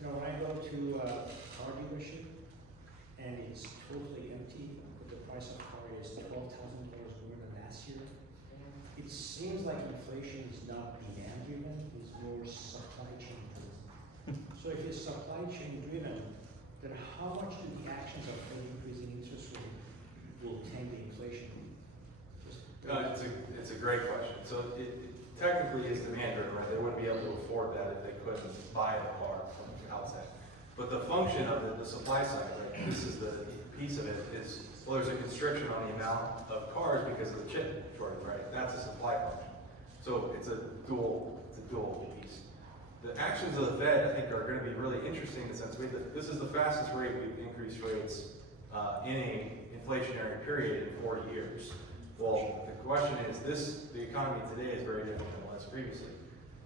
You know, when I go to a car dealership and it's totally empty, the price of car is $12,000 more than last year, it seems like inflation is not demand driven, it's more supply chain driven. So if it's supply chain driven, then how much do the actions of Fed increasing interest rate will tame the inflation? It's a great question. So it technically is demand driven, right? They wouldn't be able to afford that if they couldn't buy the car from the outset. But the function of it, the supply side, right? This is the piece of it is, well, there's a constriction on the amount of cars because of the chip shortage, right? That's a supply function. So it's a dual piece. The actions of the Fed, I think, are going to be really interesting in the sense that this is the fastest rate we've increased rates in a inflationary period in 40 years. Well, the question is, the economy today is very different than it was previously.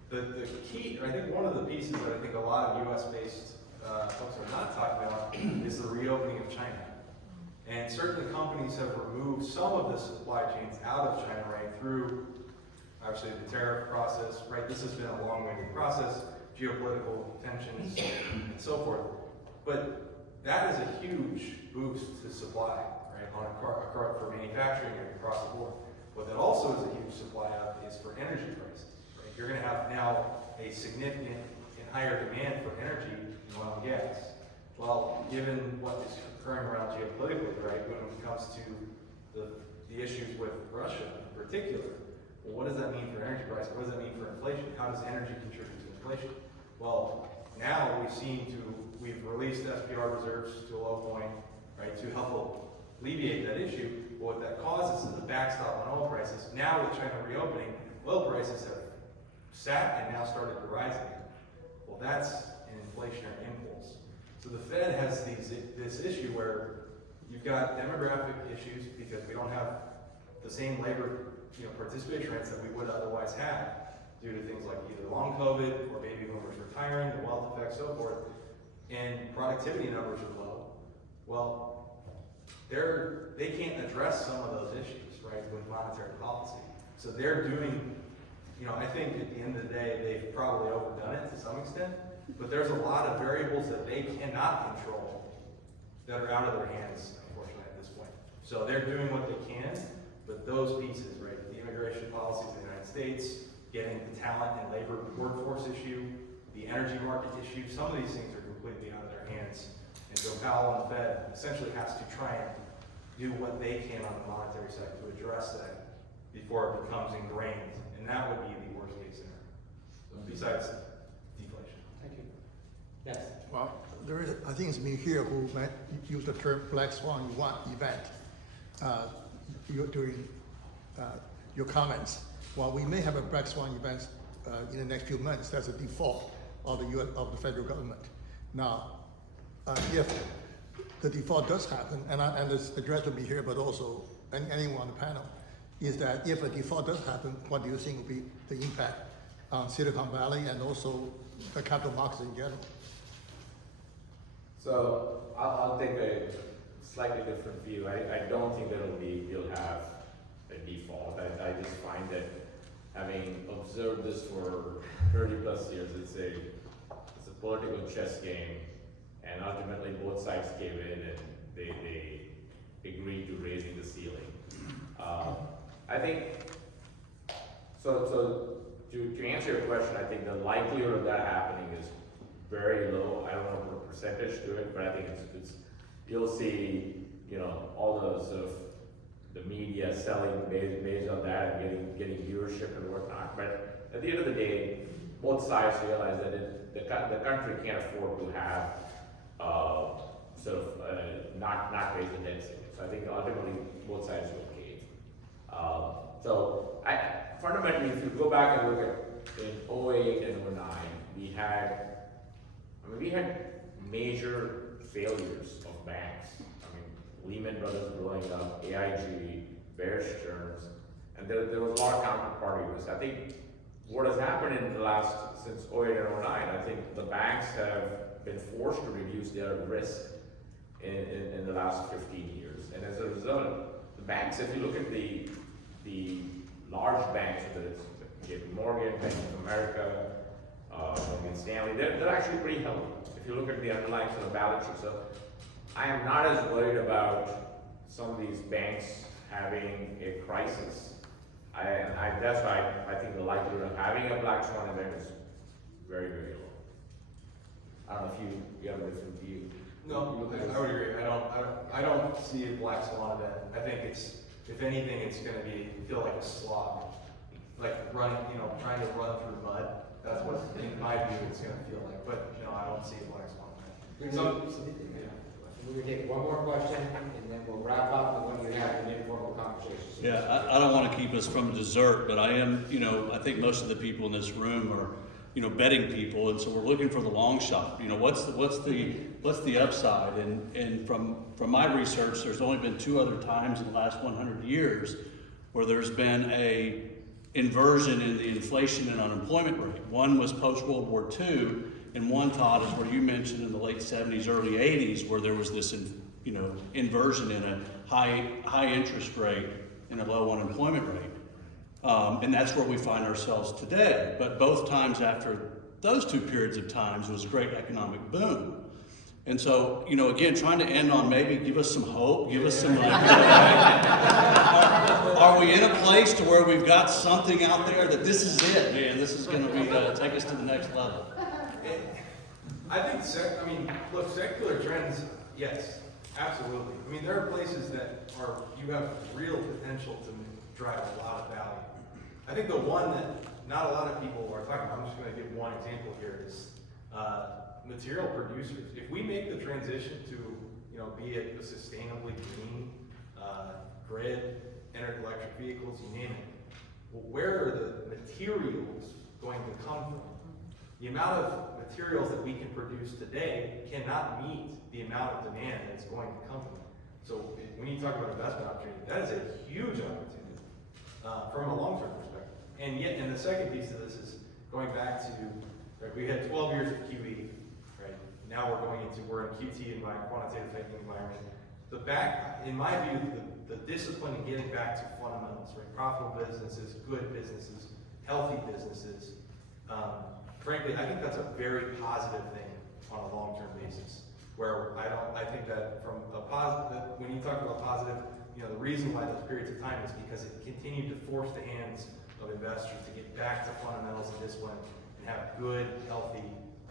The key, I think one of the pieces that I think a lot of US-based folks are not talking about is the reopening of China. And certainly companies have removed some of the supply chains out of China, right, through obviously the tariff process, right? This has been a long-winded process, geopolitical tensions and so forth. But that is a huge boost to supply, right, on for manufacturing across the board. What that also is a huge supply of is for energy prices, right? You're going to have now a significant and higher demand for energy in oil and gas. Well, given what is occurring around geopolitically, right, when it comes to the issues with Russia in particular, well, what does that mean for energy prices? What does that mean for inflation? How does energy contribute to inflation? Well, now we've released SPR reserves to a low point, right, to help alleviate that issue. But what that causes is a backstop on oil prices. Now with China reopening, oil prices have sat and now started to rise again. Well, that's an inflationary impulse. So the Fed has this issue where you've got demographic issues because we don't have the same labor participation rates that we would otherwise have due to things like either long COVID or baby boomers retiring, the wealth effect, so forth, and productivity numbers are low. Well, they can't address some of those issues, right, with monetary policy. So they're doing, I think at the end of the day, they've probably overdone it to some extent, but there's a lot of variables that they cannot control that are out of their hands, unfortunately, at this point. So they're doing what they can, but those pieces, right, the immigration policies in the United States, getting the talent and labor workforce issue, the energy market issue, some of these things are completely out of their hands. And Joe Powell and the Fed essentially has to try and do what they can on the monetary side to address that before it becomes ingrained. And that would be the worst case scenario, besides deflation. Thank you. Yes. Well, there is, I think it's me here who might use the term black swan event during your comments. While we may have a black swan event in the next few months, that's a default of the federal government. Now, if the default does happen, and this address will be here, but also anyone on the panel, is that if a default does happen, what do you think will be the impact on Silicon Valley and also the capital markets in general? So I'll take a slightly different view. I don't think you'll have a default. I just find that having observed this for 30 plus years, it's a political chess game, and ultimately both sides gave in and they agreed to raising the ceiling. I think, so to answer your question, I think the likelihood of that happening is very low. I don't know what percentage to it, but I think it's you'll see, all the sort of the media selling based on that and getting viewership and whatnot. But at the end of the day, both sides realize that the country can't afford to have not raise the debt ceiling. So I think ultimately both sides will cave. So fundamentally, if you go back and look at in 08 and 09, we had major failures of banks. Lehman Brothers blowing up, AIG, Bear Stearns, and there was a lot of counterparty risk. I think what has happened in the last, since 08 and 09, I think the banks have been forced to reduce their risk in the last 15 years. And as a result, the banks, if you look at the large banks, whether it's JP Morgan, Bank of America, Morgan Stanley, they're actually pretty healthy. If you look at the underlying sort of balance sheet. So I am not as worried about some of these banks having a crisis. That's why I think the likelihood of having a black swan event is very, very low. I don't know if you have a different view. No, I would agree. I don't see a black swan event. I think if anything, it's going to feel like a slog, like running, trying to run through mud. That's what, in my view, it's going to feel like. But no, I don't see a black swan event. We're going to take one more question, and then we'll wrap up, and when you have an informal conversation. Yeah, I don't want to keep us from dessert, but I am, I think most of the people in this room are, betting people, and so we're looking for the long shot. What's the upside? And from my research, there's only been 2 other times in the last 100 years where there's been a inversion in the inflation and unemployment rate. One was post World War II. And one, Todd, is where you mentioned in the late 70s, early 80s, where there was this, inversion in a high interest rate and a low unemployment rate. And that's where we find ourselves today. But both times after those 2 periods of times was a great economic boom. And so, again, trying to end on maybe give us some hope, give us some, are we in a place to where we've got something out there that this is it, man, this is going to take us to the next level? I think, secular trends, yes, absolutely. There are places that you have real potential to drive a lot of value. I think the one that not a lot of people are talking about, I'm just going to give one example here, is material producers. If we make the transition to, be it a sustainably green grid, electric vehicles, you name it, where are the materials going to come from? The amount of materials that we can produce today cannot meet the amount of demand that's going to come from it. So when you talk about investment opportunity, that is a huge opportunity from a long-term perspective. And the second piece of this is going back to, right, we had 12 years of QE, right? Now we're in QT environment, quantitative tightening environment. In my view, the discipline in getting back to fundamentals, right? Profitable businesses, good businesses, healthy businesses. Frankly, I think that's a very positive thing on a long-term basis. Where I think that from a positive, when you talk about positive, the reason why those periods of time is because it continued to force the hands of investors to get back to fundamentals and discipline and have good, healthy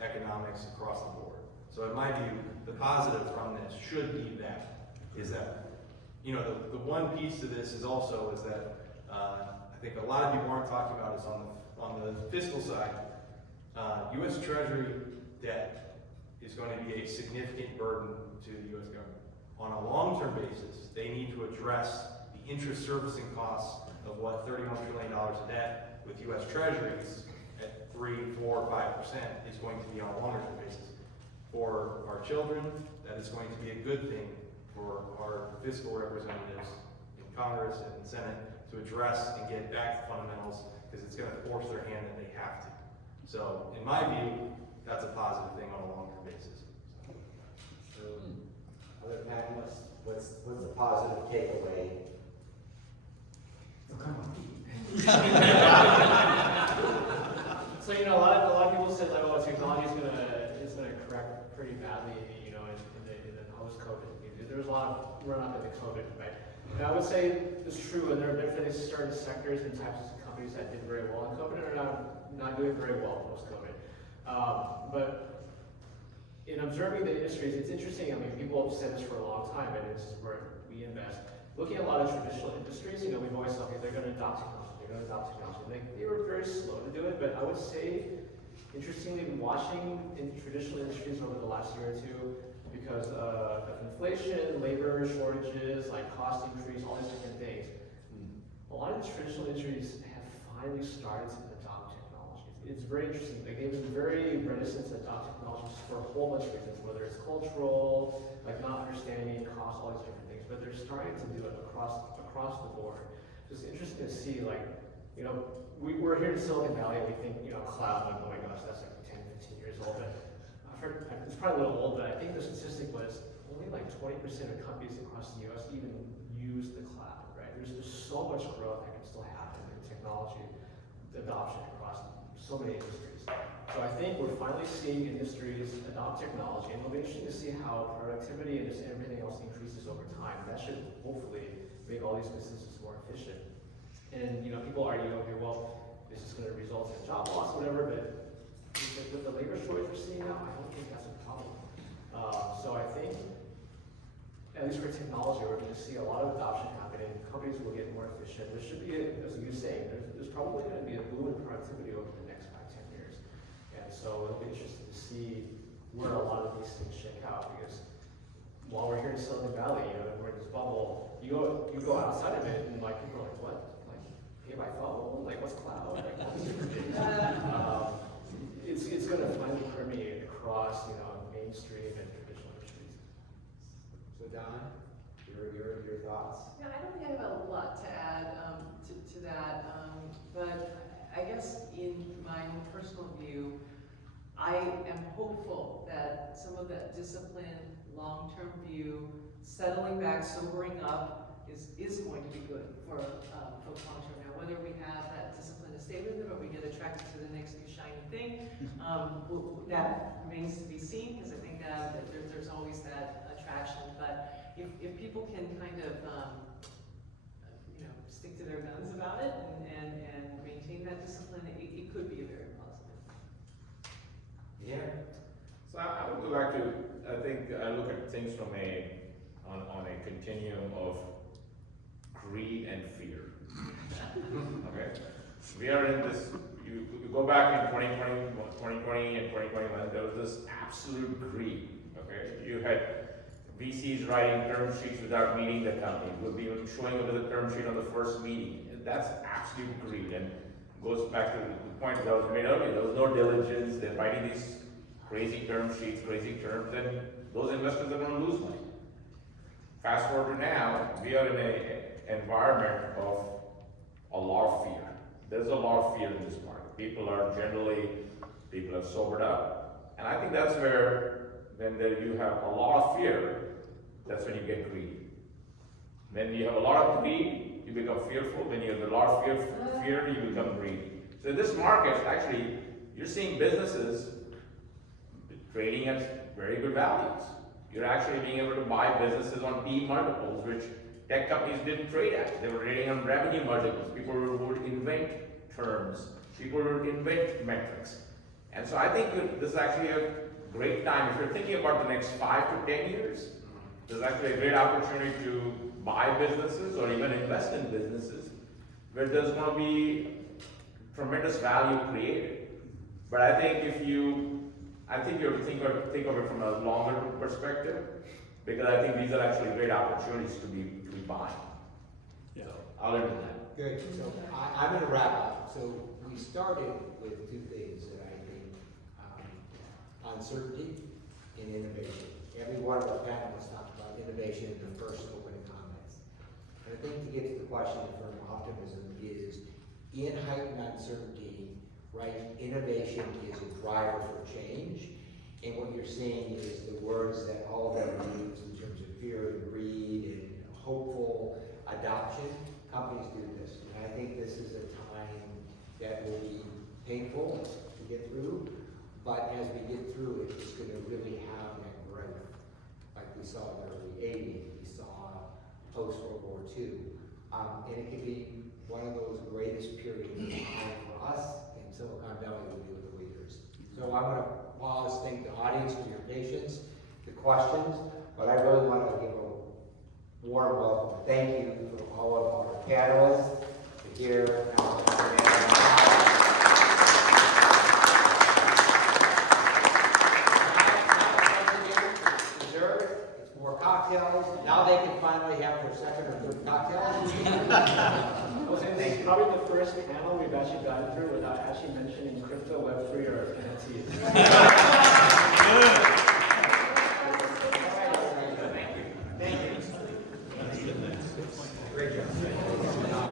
economics across the board. So in my view, the positive from this should be that, the one piece to this is also that I think a lot of people aren't talking about is on the fiscal side. U.S. Treasury debt is going to be a significant burden to the U.S. government. On a long-term basis, they need to address the interest servicing costs of what $31 trillion of debt with U.S. Treasuries at 3, 4, 5% is going to be on a longer-term basis. For our children, that is going to be a good thing for our fiscal representatives in Congress and Senate to address and get back to fundamentals, because it's going to force their hand that they have to. So, in my view, that's a positive thing on a long-term basis. So, other panelists, what's the positive takeaway? Oh, come on. So a lot of people said like, oh, technology is gonna correct pretty badly, in the post-COVID. There was a lot of run up into COVID, right? And I would say it's true, and there are definitely certain sectors and types of companies that did very well in COVID and are not doing very well post-COVID. But in observing the industries, it's interesting. I mean, people have said this for a long time, and this is where we invest. Looking at a lot of traditional industries, we've always thought they're going to adopt technology. They were very slow to do it, but I would say, interestingly, watching in traditional industries over the last year or two, because of inflation, labor shortages, like cost increase, all these different things, a lot of these traditional industries have finally started to adopt technology. It's very interesting. Like, they've been very reticent to adopt technologies for a whole bunch of reasons, whether it's cultural, like not understanding cost, all these different things, but they're starting to do it across the board. So it's interesting to see, like, we're here in Silicon Valley, and we think, cloud, like, oh my gosh, that's like 10, 15 years old. But I've heard, it's probably a little old, but I think the statistic was only like 20% of companies across the US even use the cloud, right? There's so much growth that can still happen in technology adoption across so many industries. So I think we're finally seeing industries adopt technology, and it'll be interesting to see how productivity and just everything else increases over time. That should hopefully make all these businesses more efficient. And people argue over here, well, this is going to result in job loss, whatever, but with the labor shortage we're seeing now, I don't think that's a problem. So I think, at least for technology, we're going to see a lot of adoption happening. Companies will get more efficient. There should be, as you were saying, there's probably going to be a boom in productivity over the next 5, 10 years. And so it'll be interesting to see where a lot of these things shake out, because while we're here in Silicon Valley, and we're in this bubble, you go outside of it, and like people are like, what? Like, pay by phone? Like, what's cloud? Like, all these different things. It's going to finally permeate across, mainstream and traditional industries. So Don, your thoughts? Yeah, I don't think I have a lot to add to that, but I guess in my own personal view, I am hopeful that some of that discipline, long-term view, settling back, sobering up is going to be good for folks long-term. Now, whether we have that discipline to stay with it or we get attracted to the next new shiny thing, that remains to be seen, because I think that there's always that attraction. But if people can kind of stick to their guns about it and maintain that discipline, it could be a very positive. Yeah. So I would go back to, I think I look at things from on a continuum of greed and fear. Okay? We are in this, you go back in 2020 and 2021, there was this absolute greed. Okay? You had VCs writing term sheets without meeting the company. We'll be showing over the term sheet on the first meeting. That's absolute greed, and goes back to the point that was made earlier. There was no diligence. They're writing these crazy term sheets, crazy terms, and those investors are going to lose money. Fast forward to now, we are in an environment of a lot of fear. There's a lot of fear in this market. People have sobered up. And I think that's where, when you have a lot of fear, that's when you get greedy. When you have a lot of greed, you become fearful. When you have a lot of fear, you become greedy. So in this market, actually, you're seeing businesses trading at very good values. You're actually being able to buy businesses on P multiples, which tech companies didn't trade at. They were trading on revenue multiples. People would invent terms. People would invent metrics. And so I think this is actually a great time. If you're thinking about the next 5 to 10 years, there's actually a great opportunity to buy businesses or even invest in businesses where there's going to be tremendous value created. But I think I think you think of it from a longer perspective, because I think these are actually great opportunities to be buying. Yeah. Other than that. Good, so I'm gonna wrap up. So we started with two things that I think, uncertainty and innovation. Every one of our panelists talked about innovation in the first opening comments. And I think to get to the question from optimism is, in heightened uncertainty, right, innovation is a driver for change. And what you're seeing is the words that all of them use in terms of fear and greed and hopeful adoption. Companies do this. And I think this is a time that will be painful to get through, but as we get through it, it's going to really have that growth, like we saw in the early 80s, we saw post-World War II. And it could be one of those greatest periods of time for us in Silicon Valley to be with the leaders. So I'm going to pause, thank the audience for your patience, the questions, but I really want to give a warm welcome. Thank you for all of our panelists here. Dessert, it's more cocktails. Now they can finally have their second or third cocktail. I was saying this is probably the first panel we've actually gotten through without actually mentioning crypto, Web3, or NFTs. Thank you. Great job.